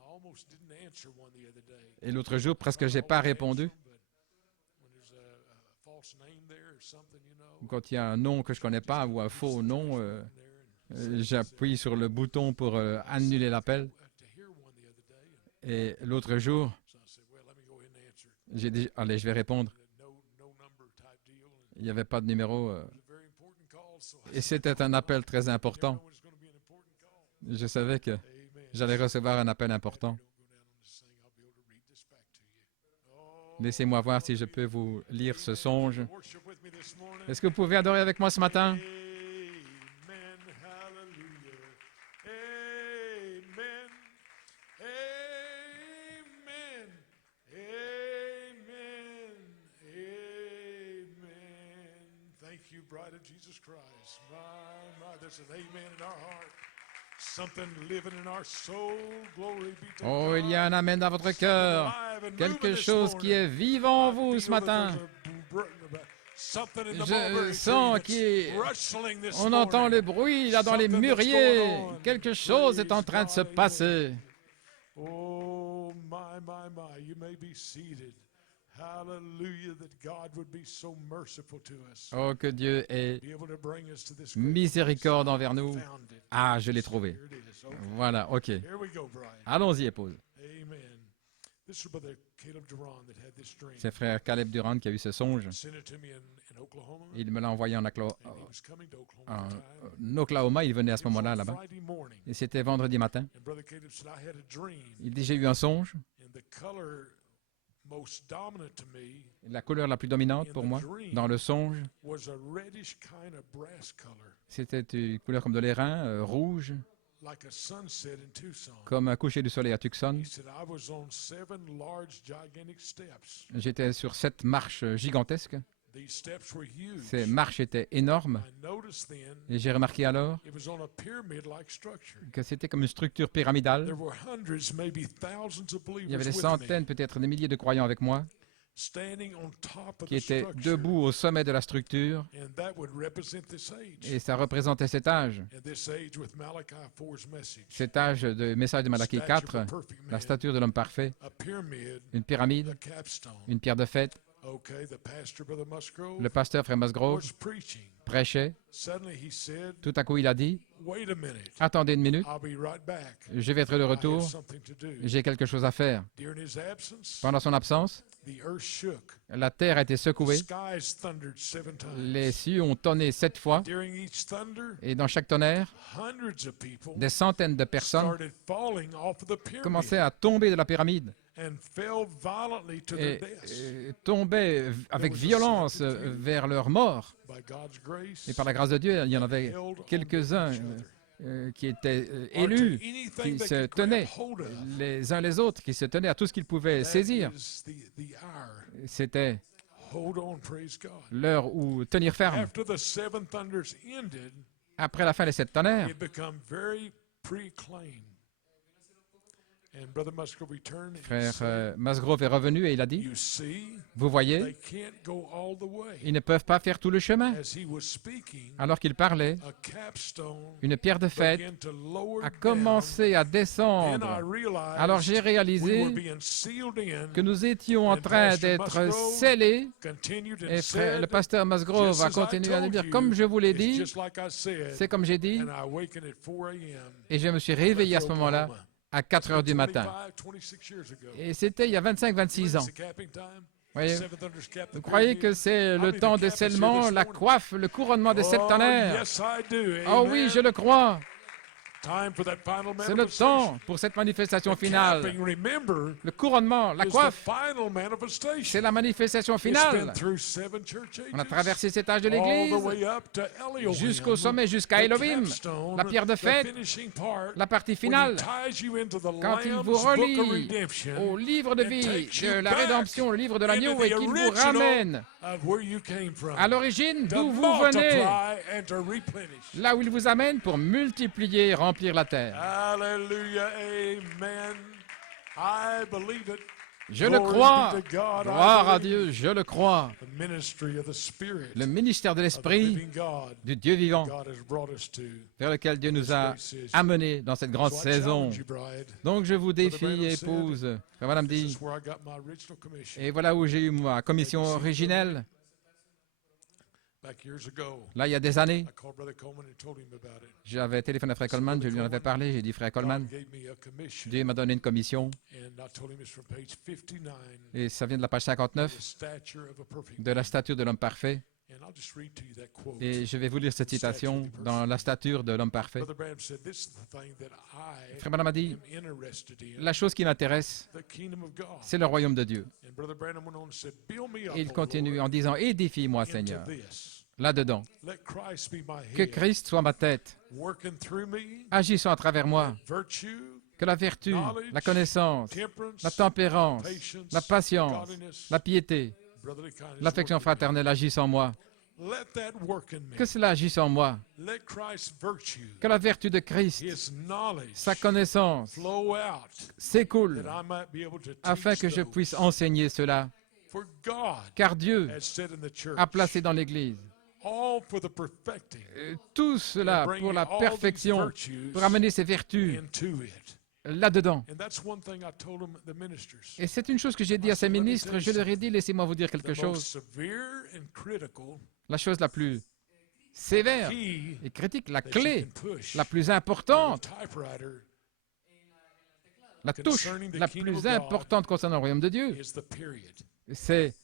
Et l'autre jour, presque je n'ai pas répondu. Quand il y a un nom que je ne connais pas ou un faux nom, j'appuie sur le bouton pour annuler l'appel. Et l'autre jour, j'ai dit, allez, je vais répondre. Il n'y avait pas de numéro. Et c'était un appel très important. Je savais que j'allais recevoir un appel important. Laissez-moi voir si je peux vous lire ce songe. Est-ce que vous pouvez adorer avec moi ce matin? Oh, il y a un amen dans votre cœur. Quelque chose qui est vivant en vous ce matin. Je sens qu'on entend le bruit là dans les mûriers. Quelque chose est en train de se passer. Oh, my, you may be seated. Hallelujah, that God would be so merciful to us. Oh, que Dieu ait miséricorde envers nous. Ah, je l'ai trouvé. Voilà, ok. Allons-y, épouse. C'est frère Caleb Durand qui a eu ce songe. Il me l'a envoyé en Oklahoma. Il venait à ce moment-là, là-bas. Et c'était vendredi matin. Il dit, j'ai eu un songe. La couleur la plus dominante pour moi, dans le songe, c'était une couleur comme de l'airain, rouge, comme un coucher du soleil à Tucson. J'étais sur 7 marches gigantesques. Ces marches étaient énormes. Et j'ai remarqué alors que c'était comme une structure pyramidale. Il y avait des centaines, peut-être des milliers de croyants avec moi qui étaient debout au sommet de la structure. Et ça représentait cet âge. Cet âge de message de Malachie 4, la stature de l'homme parfait, une pyramide, une pierre de fête, Okay, the pastor, Brother Musgrove, Le pasteur Frère Musgrove was preaching. prêchait. Suddenly he said, Tout à coup, il a dit, wait a minute, attendez une minute, I'll be right back. je vais être de I have retour, something to do. j'ai quelque chose à faire. During his absence, Pendant son absence, the earth shook. la terre a été The secouée, skies thundered 7 times. les cieux ont tonné 7 fois, During each thunder, et dans chaque tonnerre, hundreds of people des centaines de personnes started falling off of the pyramid commençaient à tomber de la pyramide and fell violently to their et, deaths. tombaient avec violence vers leur mort. By God's grace, Et par la grâce de Dieu, il y en avait held on to quelques-uns each other. qui étaient Or to élus, anything qui they se could grab tenaient hold of. les uns les autres, qui se tenaient à tout ce qu'ils pouvaient That saisir. is the hour. C'était Hold on, praise God. l'heure où tenir ferme. After the 7 thunders ended, Après la fin des 7 tonnerres, it became very proclaimed. And Brother Musgrove returned and he frère said, Musgrove est revenu et il a dit, you see, vous voyez, they can't go all the way. ils ne peuvent pas faire tout le chemin. As he was speaking, Alors qu'il parlait, a capstone une pierre de fête began to lower a down. commencé à Then I descendre. realized Alors j'ai we were réalisé being sealed in. que nous étions en And train Pastor d'être Musgrove scellés. Continued and Et said, le pasteur Musgrove just a as I continué à nous told dire, you, comme je vous l'ai it's dit, just like I said, c'est comme j'ai dit, and I awakened at 4 a.m. et je me suis réveillé à ce moment-là, Oklahoma. à 4 heures du matin. 26 years ago. Et c'était il y a 25-26 ans. It's the capping time. Voyez, Seven thunders cap the vous croyez pyramid. que c'est I'll le be temps the des captain scellements, this la morning. coiffe, le couronnement des 7 Oh, tonnerres? yes, I do. Oh oui, Amen. je le crois. Time for that final C'est le manifestation. temps pour cette manifestation finale. Capping, remember, Le couronnement, la is the coiffe, final manifestation. c'est la manifestation It's been finale. through 7 church ages, On a traversé cet âge de all the l'Église, way up to Elohim, jusqu'au sommet, jusqu'à the Elohim, capstone, la pierre de the fête, finishing part, la partie when he finale, ties you into the quand il Lamb's vous book of relie redemption au livre de and vie takes you de la back rédemption, le livre de l'agneau, into et the qu'il vous original ramène of where you came from, à l'origine to d'où vous venez, multiply and to replenish. là où il vous amène pour multiplier et remplir la terre. Hallelujah, amen. I believe it. Je le Glory crois. be to God, I Gloire à believe. Dieu, je le crois. The ministry of the Spirit Le ministère de of the l'Esprit living God, du Dieu vivant God has brought us to. vers lequel Dieu nous a amenés dans cette grande So I saison. challenge you, bride. Donc je vous défie, épouse. Frère Madame This dit, is where I got my original commission. et voilà où j'ai eu ma commission originelle. Back years ago, Là, il y a des années, I called Brother Coleman and told him about it. j'avais téléphoné à Frère Coleman, je lui en avais parlé, j'ai dit, Frère Coleman, God gave me a commission, Dieu m'a donné une commission, and I told him it's from page 59, et ça vient de la page the 59, stature of a perfect de la man. stature de l'homme parfait. And I'll just read to you that quote. Et je vais vous lire cette citation dans la stature de l'homme parfait. Brother Branham said, this is the thing that I Frère Branham a dit, am interested in, la chose qui m'intéresse, the kingdom of God. c'est le royaume de Dieu. And Brother Branham went on and said, build me up, Et il O continue Lord, en disant, édifie-moi, into Seigneur, this. là-dedans. Let Christ be my Que head, Christ soit ma tête, working through me, agissant à travers moi, virtue, que la vertu, la connaissance, temperance, la tempérance, patience, la patience, godliness, la piété, brotherly kindness, l'affection work in me. fraternelle agissent en moi. Let that work in me. Que cela agisse en moi. Let Christ's virtue, Que la vertu de Christ, His knowledge, sa connaissance, flow out, s'écoule that I might be able to afin teach que je those. puisse enseigner cela. For God Car Dieu has said in the church, a placé dans l'Église all for the perfecting, tout cela pour la perfection, pour amener ses vertus into it. là-dedans. And that's one thing I told them, the ministers. Et c'est une chose que j'ai dit à ces ministres, je leur ai dit, laissez-moi vous dire quelque The chose. most severe and critical La chose la plus sévère key et critique, la that clé you can push la plus on a importante, typewriter la touche la plus importante concernant le royaume de Dieu, is the period. c'est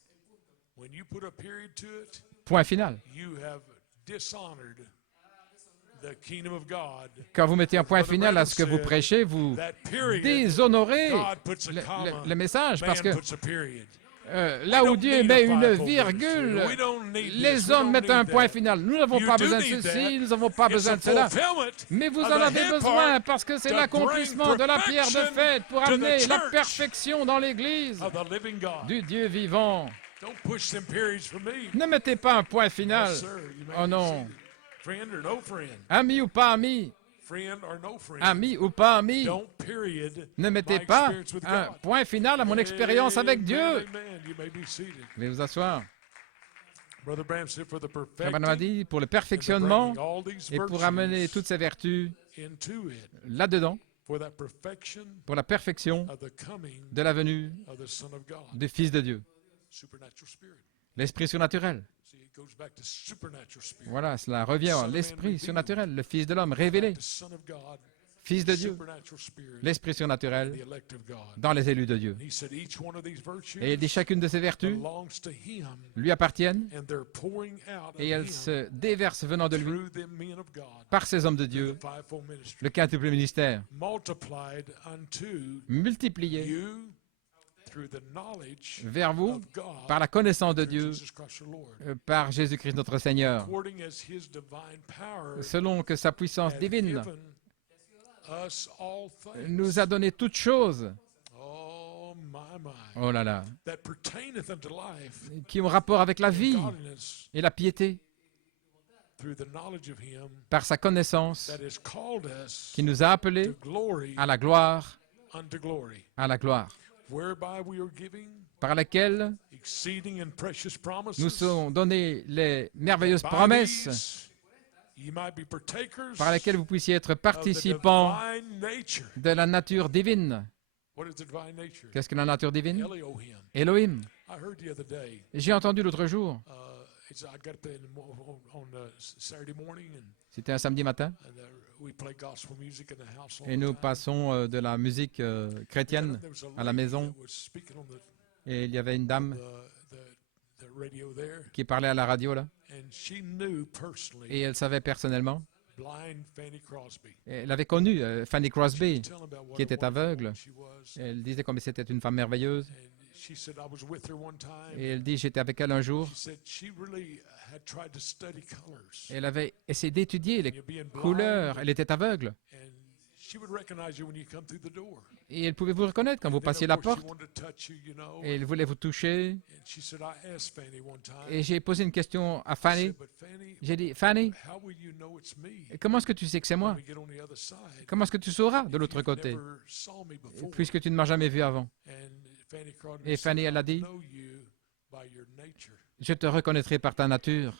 When you put a period to it, point final. you have dishonored the kingdom of God. Quand vous mettez un point final à ce que vous prêchez, vous That period, déshonorez God puts a comma, le message parce que man puts a period. là où don't Dieu need met a une fivefold virgule, ministry. We don't need this. les We hommes don't mettent un need point that. final. Nous n'avons You pas do besoin de need ceci, that. nous n'avons pas It's besoin the de cela. fulfillment Mais vous of en the avez head besoin part parce que c'est to l'accomplissement bring de la pierre de perfection fête pour to the amener la church perfection dans l'Église of the living God. du Dieu vivant. Don't push them periods for me. Ne mettez pas un point final. Yes, sir. You may Oh be non. seated. Friend or no friend. Ami ou pas ami, Friend or no friend. ami ou pas ami, Don't period ne mettez my pas experience with un God. point final à mon expérience avec Amen, Dieu. amen. You may be seated. Vous pouvez vous asseoir. Brother Branham said for the Frère perfecting Branham a dit, pour le and the perfectionnement bringing all these et pour amener virtues toutes ces vertus into it, là-dedans, for that perfection pour la perfection of the coming de la venue of the Son of God. du Fils de Dieu. Supernatural spirit. l'esprit surnaturel. See, it goes back to supernatural spirit. Voilà, cela revient à l'esprit surnaturel, le Fils de l'homme révélé, The Son of God, Fils de Dieu, supernatural spirit, l'esprit the surnaturel elect of God. dans les élus de Dieu. And he said each one of these virtues Et il dit chacune de ces vertus belongs to him, lui appartiennent and they're pouring out of et elles him se déversent venant de lui through them men of God, par ces hommes de Dieu, the fivefold ministry, le quintuple ministère, multiplied unto multiplié you through the knowledge vers vous of God par la connaissance de through Dieu, Jesus Christ our Lord, par Jésus-Christ notre Seigneur, according as his divine power selon que sa puissance hath divine given us all things. nous a donné toutes choses, Oh my, oh là là, that pertaineth unto life qui ont rapport avec la and vie godliness et la piété, through the knowledge of him par sa connaissance that has called us qui nous a appelés to glory à la gloire, unto glory, à la gloire, whereby we are giving par laquelle exceeding and precious promises, nous sont données les merveilleuses by promesses these ye might be partakers par lesquelles vous puissiez être of the participants divine nature. de la nature divine. What is the divine nature? Qu'est-ce que la nature divine? Elohim. Elohim. I heard the other day. J'ai entendu l'autre jour, I got up there on Saturday morning, c'était un samedi matin, we play gospel music in the house. all et the nous time. passons de la musique chrétienne There was a à la lady maison, that was speaking on et il y avait une dame the radio there, qui parlait à la radio là, and she knew personally et elle savait personnellement, blind Fanny Crosby. elle avait connu Fanny Crosby, Telling about what qui a était wonderful aveugle. woman she was. Elle disait comme c'était une femme merveilleuse, And she said, I was with her one time. et elle dit j'étais avec elle un jour, She said she really had tried to study colors. elle avait essayé d'étudier les You being blind, couleurs, elle était aveugle, and she would recognize you when you come through the door. et elle pouvait vous reconnaître quand vous Then, passiez of la course, she porte, wanted to touch you, you know. et elle voulait vous toucher, And she said, I asked Fanny one time. et j'ai posé une question à I Fanny, said, but Fanny, j'ai dit Fanny, how will you know it's me comment est-ce que tu sais que c'est when moi? we get on the other side? Comment est-ce que tu sauras de if l'autre you've côté, never saw me before? puisque tu ne m'as jamais vu avant? And Fanny Crosby Et said, Fanny, elle a I dit, know you by your nature. je te reconnaîtrai par ta nature.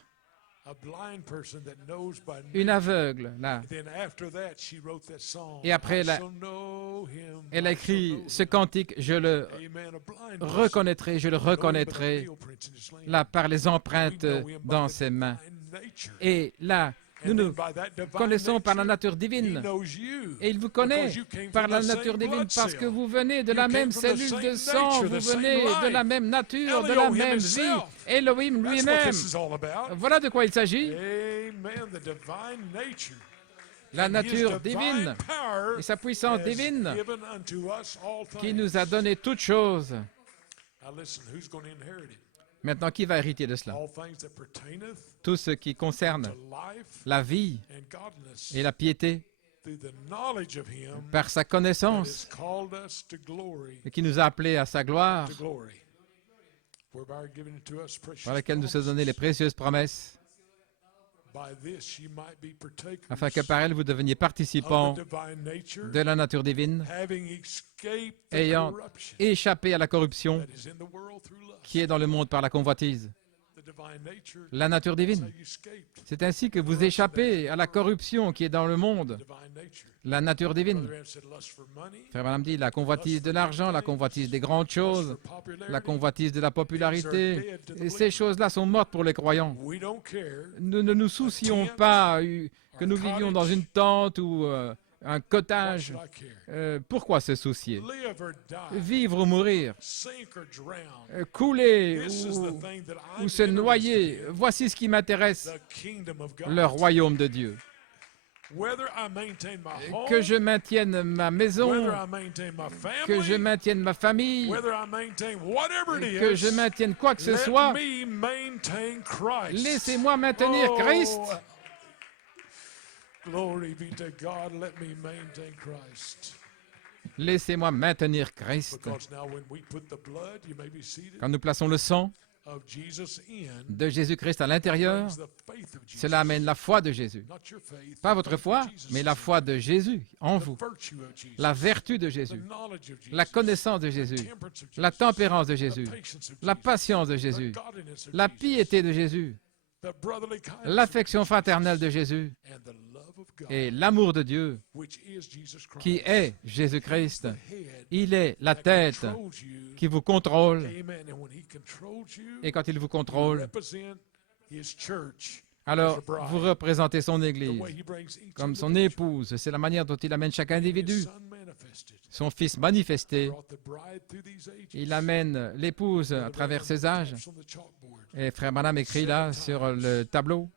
A blind person that knows by Une nature. aveugle, là. Then after that, she wrote that song. Et après, I elle a- shall know him, Elle a I shall écrit know ce him. cantique, je le Amen. A blind person, reconnaîtrai, je le know him by the reconnaîtrai, fingerprints in his hand. là, par les We empreintes know him by dans the ses mains. divine nature. Et là, nous And then nous by that divine connaissons par la nature, nature he divine. knows you, Et il vous connaît because you came par from la the nature same divine blood parce cell. que vous venez de You la came même from the cellule same de sang, nature, vous the same venez de life. la même nature, de la Elohim même himself. vie. Elohim That's what lui-même. this is all about. Voilà de quoi il s'agit. Amen. The divine nature. La And his nature divine divine power et sa puissance has divine given unto us all qui things. nous a donné toutes choses. Now listen, who's going to inherit it? Maintenant, qui va hériter de cela? All things that pertaineth Tout ce qui concerne to life la vie and godliness et la piété through the knowledge of him par sa that has connaissance called us to glory, et qui nous a appelés à sa gloire, whereby are given to us precious par laquelle nous sommes donnés les promises. précieuses promesses, By this ye might be partakers afin que par elles vous deveniez of participants the divine nature, de la nature divine, having escaped the ayant corruption échappé à la corruption that is in the world through lust. qui est dans le monde par la convoitise. The divine nature, La nature that's how divine. you escaped C'est ainsi que vous échappez à la corruption qui est dans le monde, the divine nature. la nature divine. Brother Aaron said lust for money, Frère Branham dit la convoitise de l'argent, la convoitise des grandes lust choses, for popularity. la convoitise de la popularité. Et ces choses-là sont mortes pour les croyants. We don't care. Nous ne nous soucions pas que nous vivions dans une tente ou un Why cottage. should I care? Pourquoi se soucier? Live or die, Vivre ou mourir, sink or drown. couler This is the ou, thing that ou I'm se noyer, interested in, voici ce qui m'intéresse, the kingdom of God. le royaume de Dieu. Whether I maintain my home, Que je maintienne ma maison, whether I maintain my que je family, maintienne ma famille, whether I maintain whatever it que is, je maintienne quoi que ce let soit, me maintain Christ. laissez-moi maintenir Christ. Oh, glory be to God. Let me maintain Christ. Laissez-moi maintenir Christ. Because now when we put the blood, you may be seated, Quand nous plaçons le sang of Jesus in, de Jésus-Christ à l'intérieur, brings the faith of Jesus. cela amène la foi de Jésus. Not your faith, Pas the votre faith of foi, Jesus mais la in foi you. de Jésus en The vous. virtue of Jesus, La vertu de the Jésus, knowledge of Jesus, la connaissance de the Jésus, temperance of la Jesus, tempérance de the Jésus, patience of la Jesus, patience de the Jésus, godliness of la Jesus, piété de Jésus, the brotherly kindness of l'affection Jesus, fraternelle de Jésus and the love Et l'amour de Dieu, qui est Jésus-Christ, il est la tête qui vous contrôle. Et quand il vous contrôle, alors vous représentez son Église comme son épouse. C'est la manière dont il amène chaque individu. Son Fils manifesté, il amène l'épouse à travers ses âges. Et Frère Branham écrit là sur le tableau,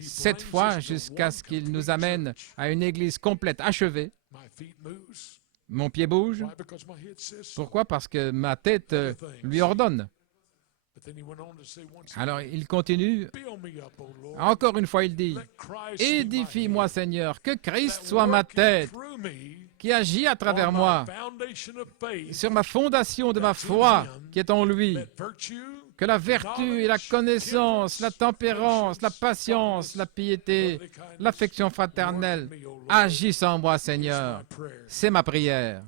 7 fois jusqu'à ce qu'il nous amène à une Église complète, achevée. Mon pied bouge. Pourquoi? Parce que ma tête lui ordonne. Alors il continue. Encore une fois, il dit, édifie-moi, Seigneur, que Christ soit ma tête, qui agit à travers moi, sur ma fondation de ma foi qui est en lui. Que la vertu et la connaissance, la tempérance, la patience, la piété, l'affection fraternelle agissent en moi, Seigneur. C'est ma prière.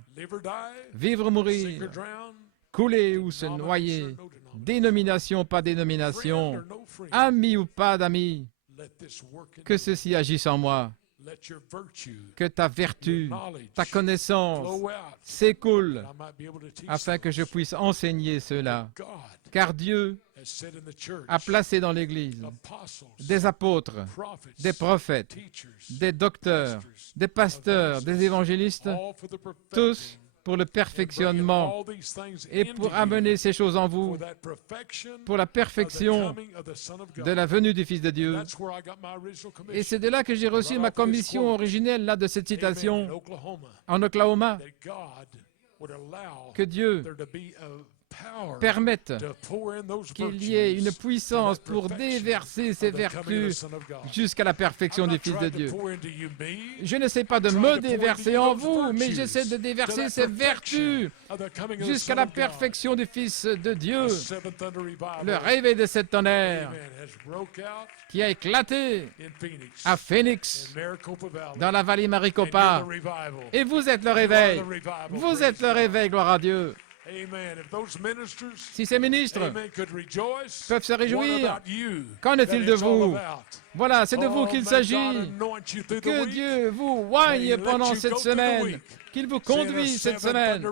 Vivre ou mourir, couler ou se noyer, dénomination, pas dénomination, ami ou pas d'amis, que ceci agisse en moi. Que ta vertu, ta connaissance s'écoule afin que je puisse enseigner cela. Car Dieu a placé dans l'Église des apôtres, des prophètes, des docteurs, des pasteurs, des évangélistes, tous pour le perfectionnement et pour amener ces choses en vous, pour la perfection de la venue du Fils de Dieu. Et c'est de là que j'ai reçu ma commission originelle là, de cette citation en Oklahoma, que Dieu permette qu'il y ait une puissance pour déverser ces vertus jusqu'à la perfection du Fils de Dieu. Je n'essaie pas de me déverser en vous, mais j'essaie de déverser ces vertus jusqu'à la perfection du Fils de Dieu. Le réveil de cet tonnerre qui a éclaté à Phoenix, dans la vallée Maricopa. Et vous êtes le réveil. Vous êtes le réveil, gloire à Dieu. Si ces ministres peuvent se réjouir, qu'en est-il de vous? Voilà, c'est de vous qu'il s'agit. Que Dieu vous oigne pendant cette semaine, qu'il vous conduise cette semaine,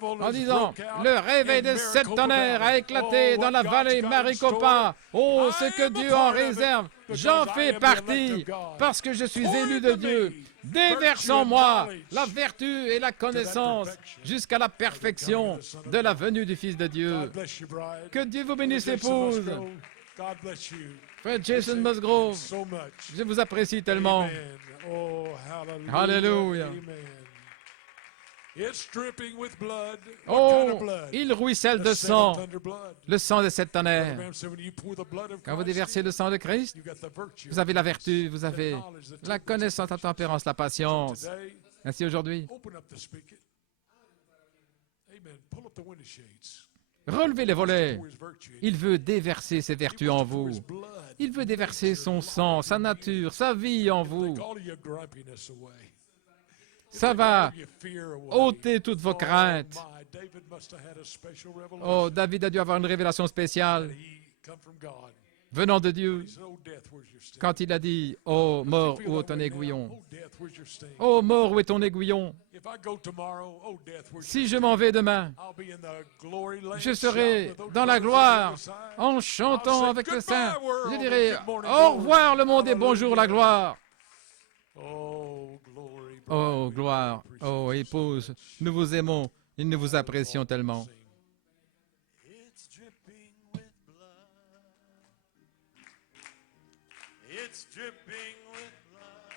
en disant, le réveil de cette tonnerre a éclaté dans la vallée Maricopa. Oh, ce que Dieu en réserve, j'en fais partie, parce que je suis élu de Dieu. Déverse en moi la vertu et la connaissance jusqu'à la perfection de la venue du Fils de Dieu. Que Dieu vous bénisse, épouse. Frère Jason Musgrove, je vous apprécie tellement. Alléluia. Oh, il ruisselle de sang, le sang de cette tonnerre. Quand vous déversez le sang de Christ, vous avez la vertu, vous avez la connaissance, la tempérance, la patience. Ainsi aujourd'hui, relevez les volets. Il veut déverser ses vertus en vous. Il veut déverser son sang, sa nature, sa vie en vous. Ça va ôter toutes vos craintes. Oh, David a dû avoir une révélation spéciale venant de Dieu quand il a dit « Oh, mort, où est ton aiguillon? Oh, mort, où est ton aiguillon? Si je m'en vais demain, je serai dans la gloire en chantant avec le saint. Je dirai « Au revoir le monde et bonjour la gloire. » Oh, gloire, oh, épouse, nous vous aimons et nous vous apprécions tellement. It's dripping with blood. It's dripping with blood.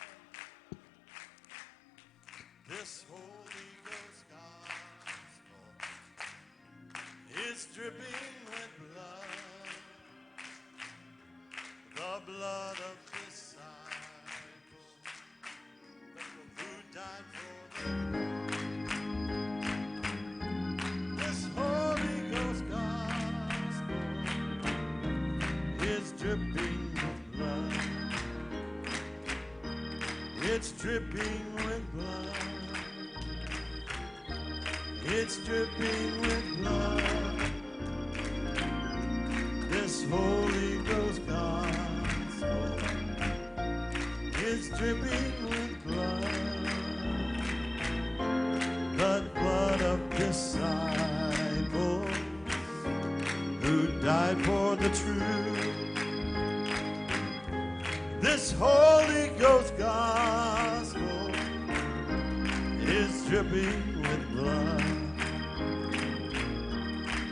This Holy Ghost gospel is dripping with blood. The blood of disciples who died for the This Holy Ghost gospel is dripping with blood. It's dripping with blood. It's dripping with blood. This Holy Ghost gospel is dripping with blood of disciples who died for the truth. This Holy Ghost gospel is dripping with blood.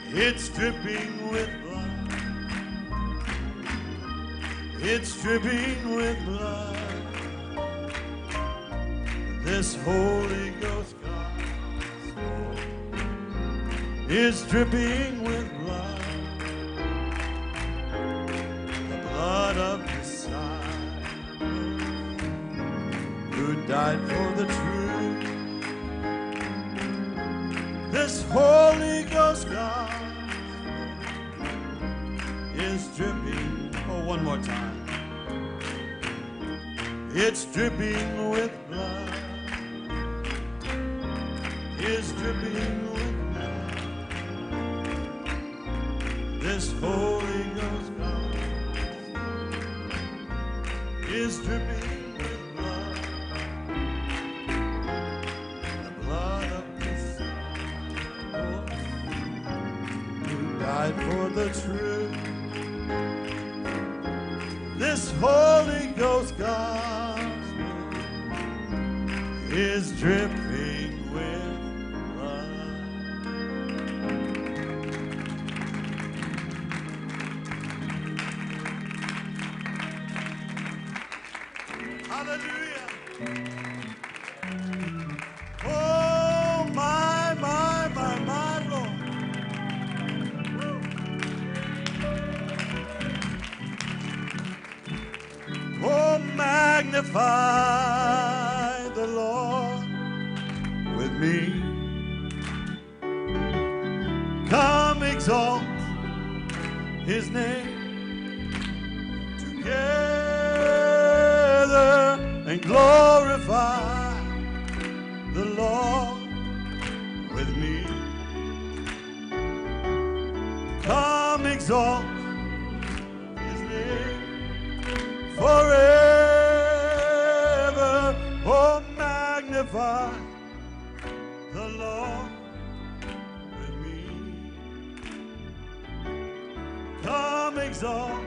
It's dripping with blood. It's dripping with blood. This Holy Ghost gospel is dripping with blood. The blood of disciples who died for the truth. This Holy Ghost gospel is dripping. Oh, one more time. It's dripping with blood. It's dripping with blood. This Holy Ghost gospel is dripping with blood. The blood of disciples who died for the truth. This Holy Ghost gospel is dripping with blood. Hallelujah. Oh, my Lord. Oh, magnify the Lord with me. Come exalt his name together and glorify the Lord with me. Come exalt his name forever. Oh, magnify the Lord with me. Come exalt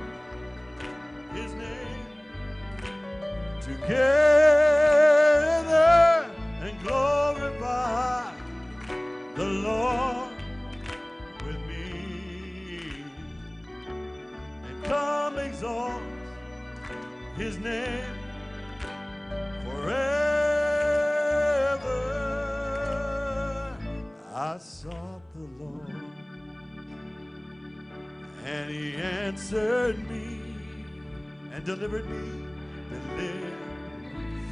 his name together and glorify the Lord with me. And come exalt his name forever. I sought the Lord, and he answered me and delivered me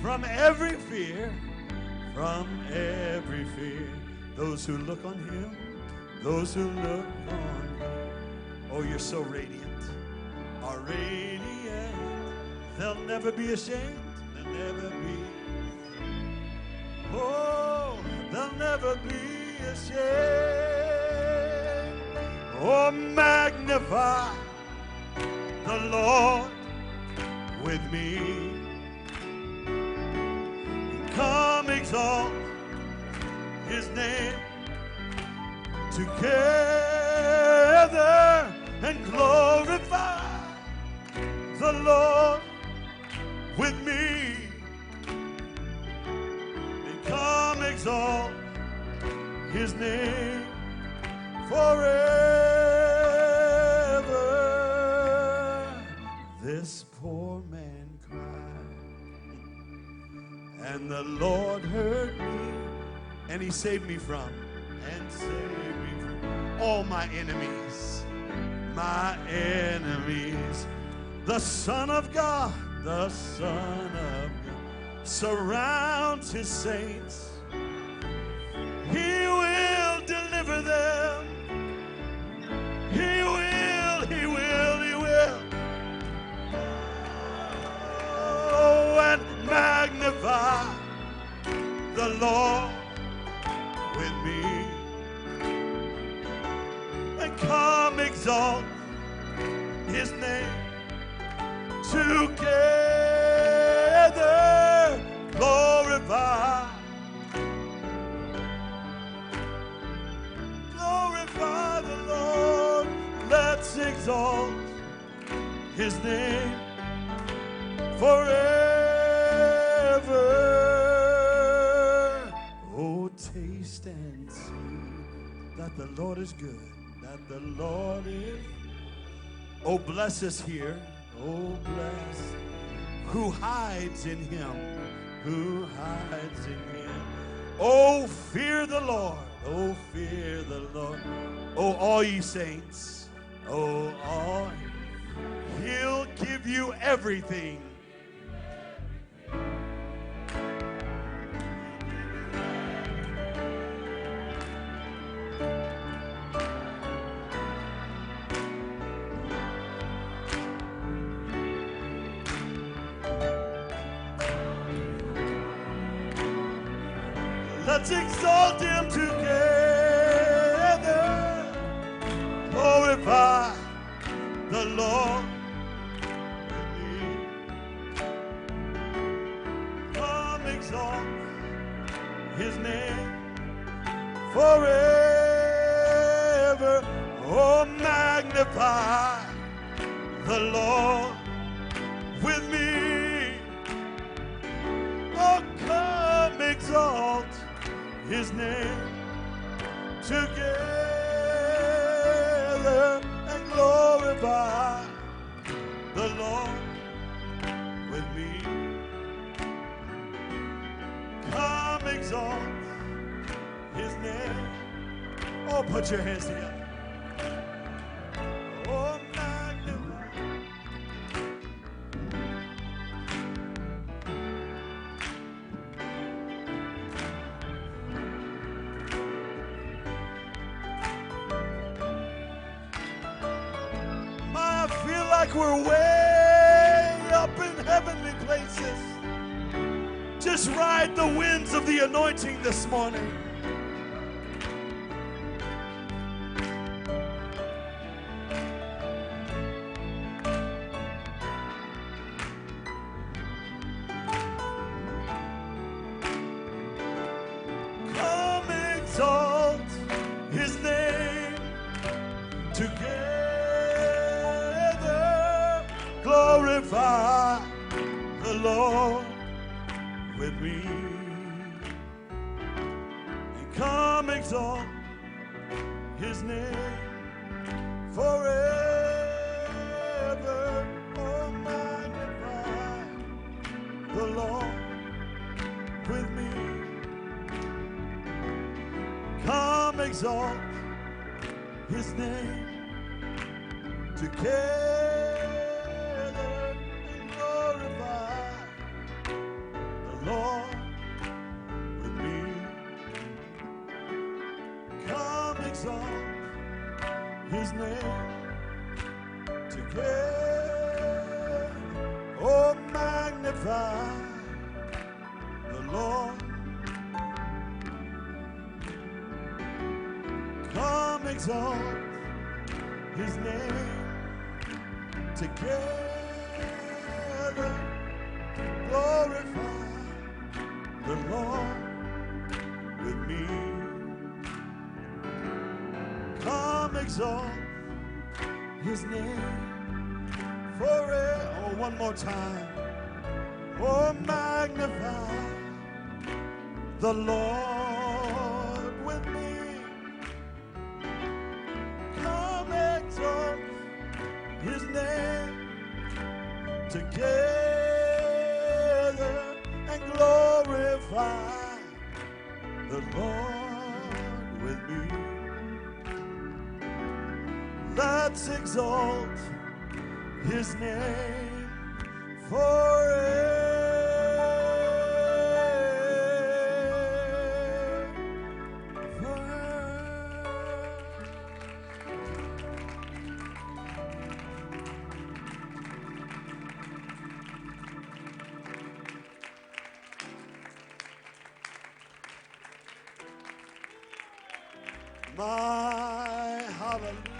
from every fear, from every fear. Those who look on him, those who look on him. Oh, you're so radiant, are radiant. They'll never be ashamed. They'll never be. Oh, they'll never be ashamed. Oh, magnify the Lord with me. Come exalt his name together and glorify the Lord with me. And come exalt his name forever. This poor man cried, and the Lord heard me, and he saved me from all my enemies, my enemies. The Son of God, the Son of God, surrounds his saints. He will deliver them. He will, he will, he will. Oh, and magnify the Lord with me. And come exalt his name together. Glory taste and see that the Lord is good, that the Lord is. Oh, bless us here. Oh, bless. Who hides in him? Who hides in him? Oh, fear the Lord. Oh, fear the Lord. Oh, all ye saints. Oh, all. He'll give you everything. Let's exalt him together. Glorify the Lord with me. Come exalt his name forever. Oh, magnify the Lord with me. Oh, come exalt his name together and glorify the Lord with me. Come exalt his name. Oh, put your hands together. Oh, magnify. I feel like we're way up in heavenly places. Just ride the winds of the anointing this morning. Come exalt his name together. Glorify the Lord with me. And come exalt his name forever. Oh, magnify the Lord with me. Come exalt his name together and glorify the Lord with me. Come exalt his name together. Oh, magnify the Lord. Come exalt his name together. Glorify the Lord with me. Come exalt his name forever. Oh, one more time. Oh, magnify the Lord with me. Come exalt his name together and glorify the Lord with me. Let's exalt his name forever. My hallelujah.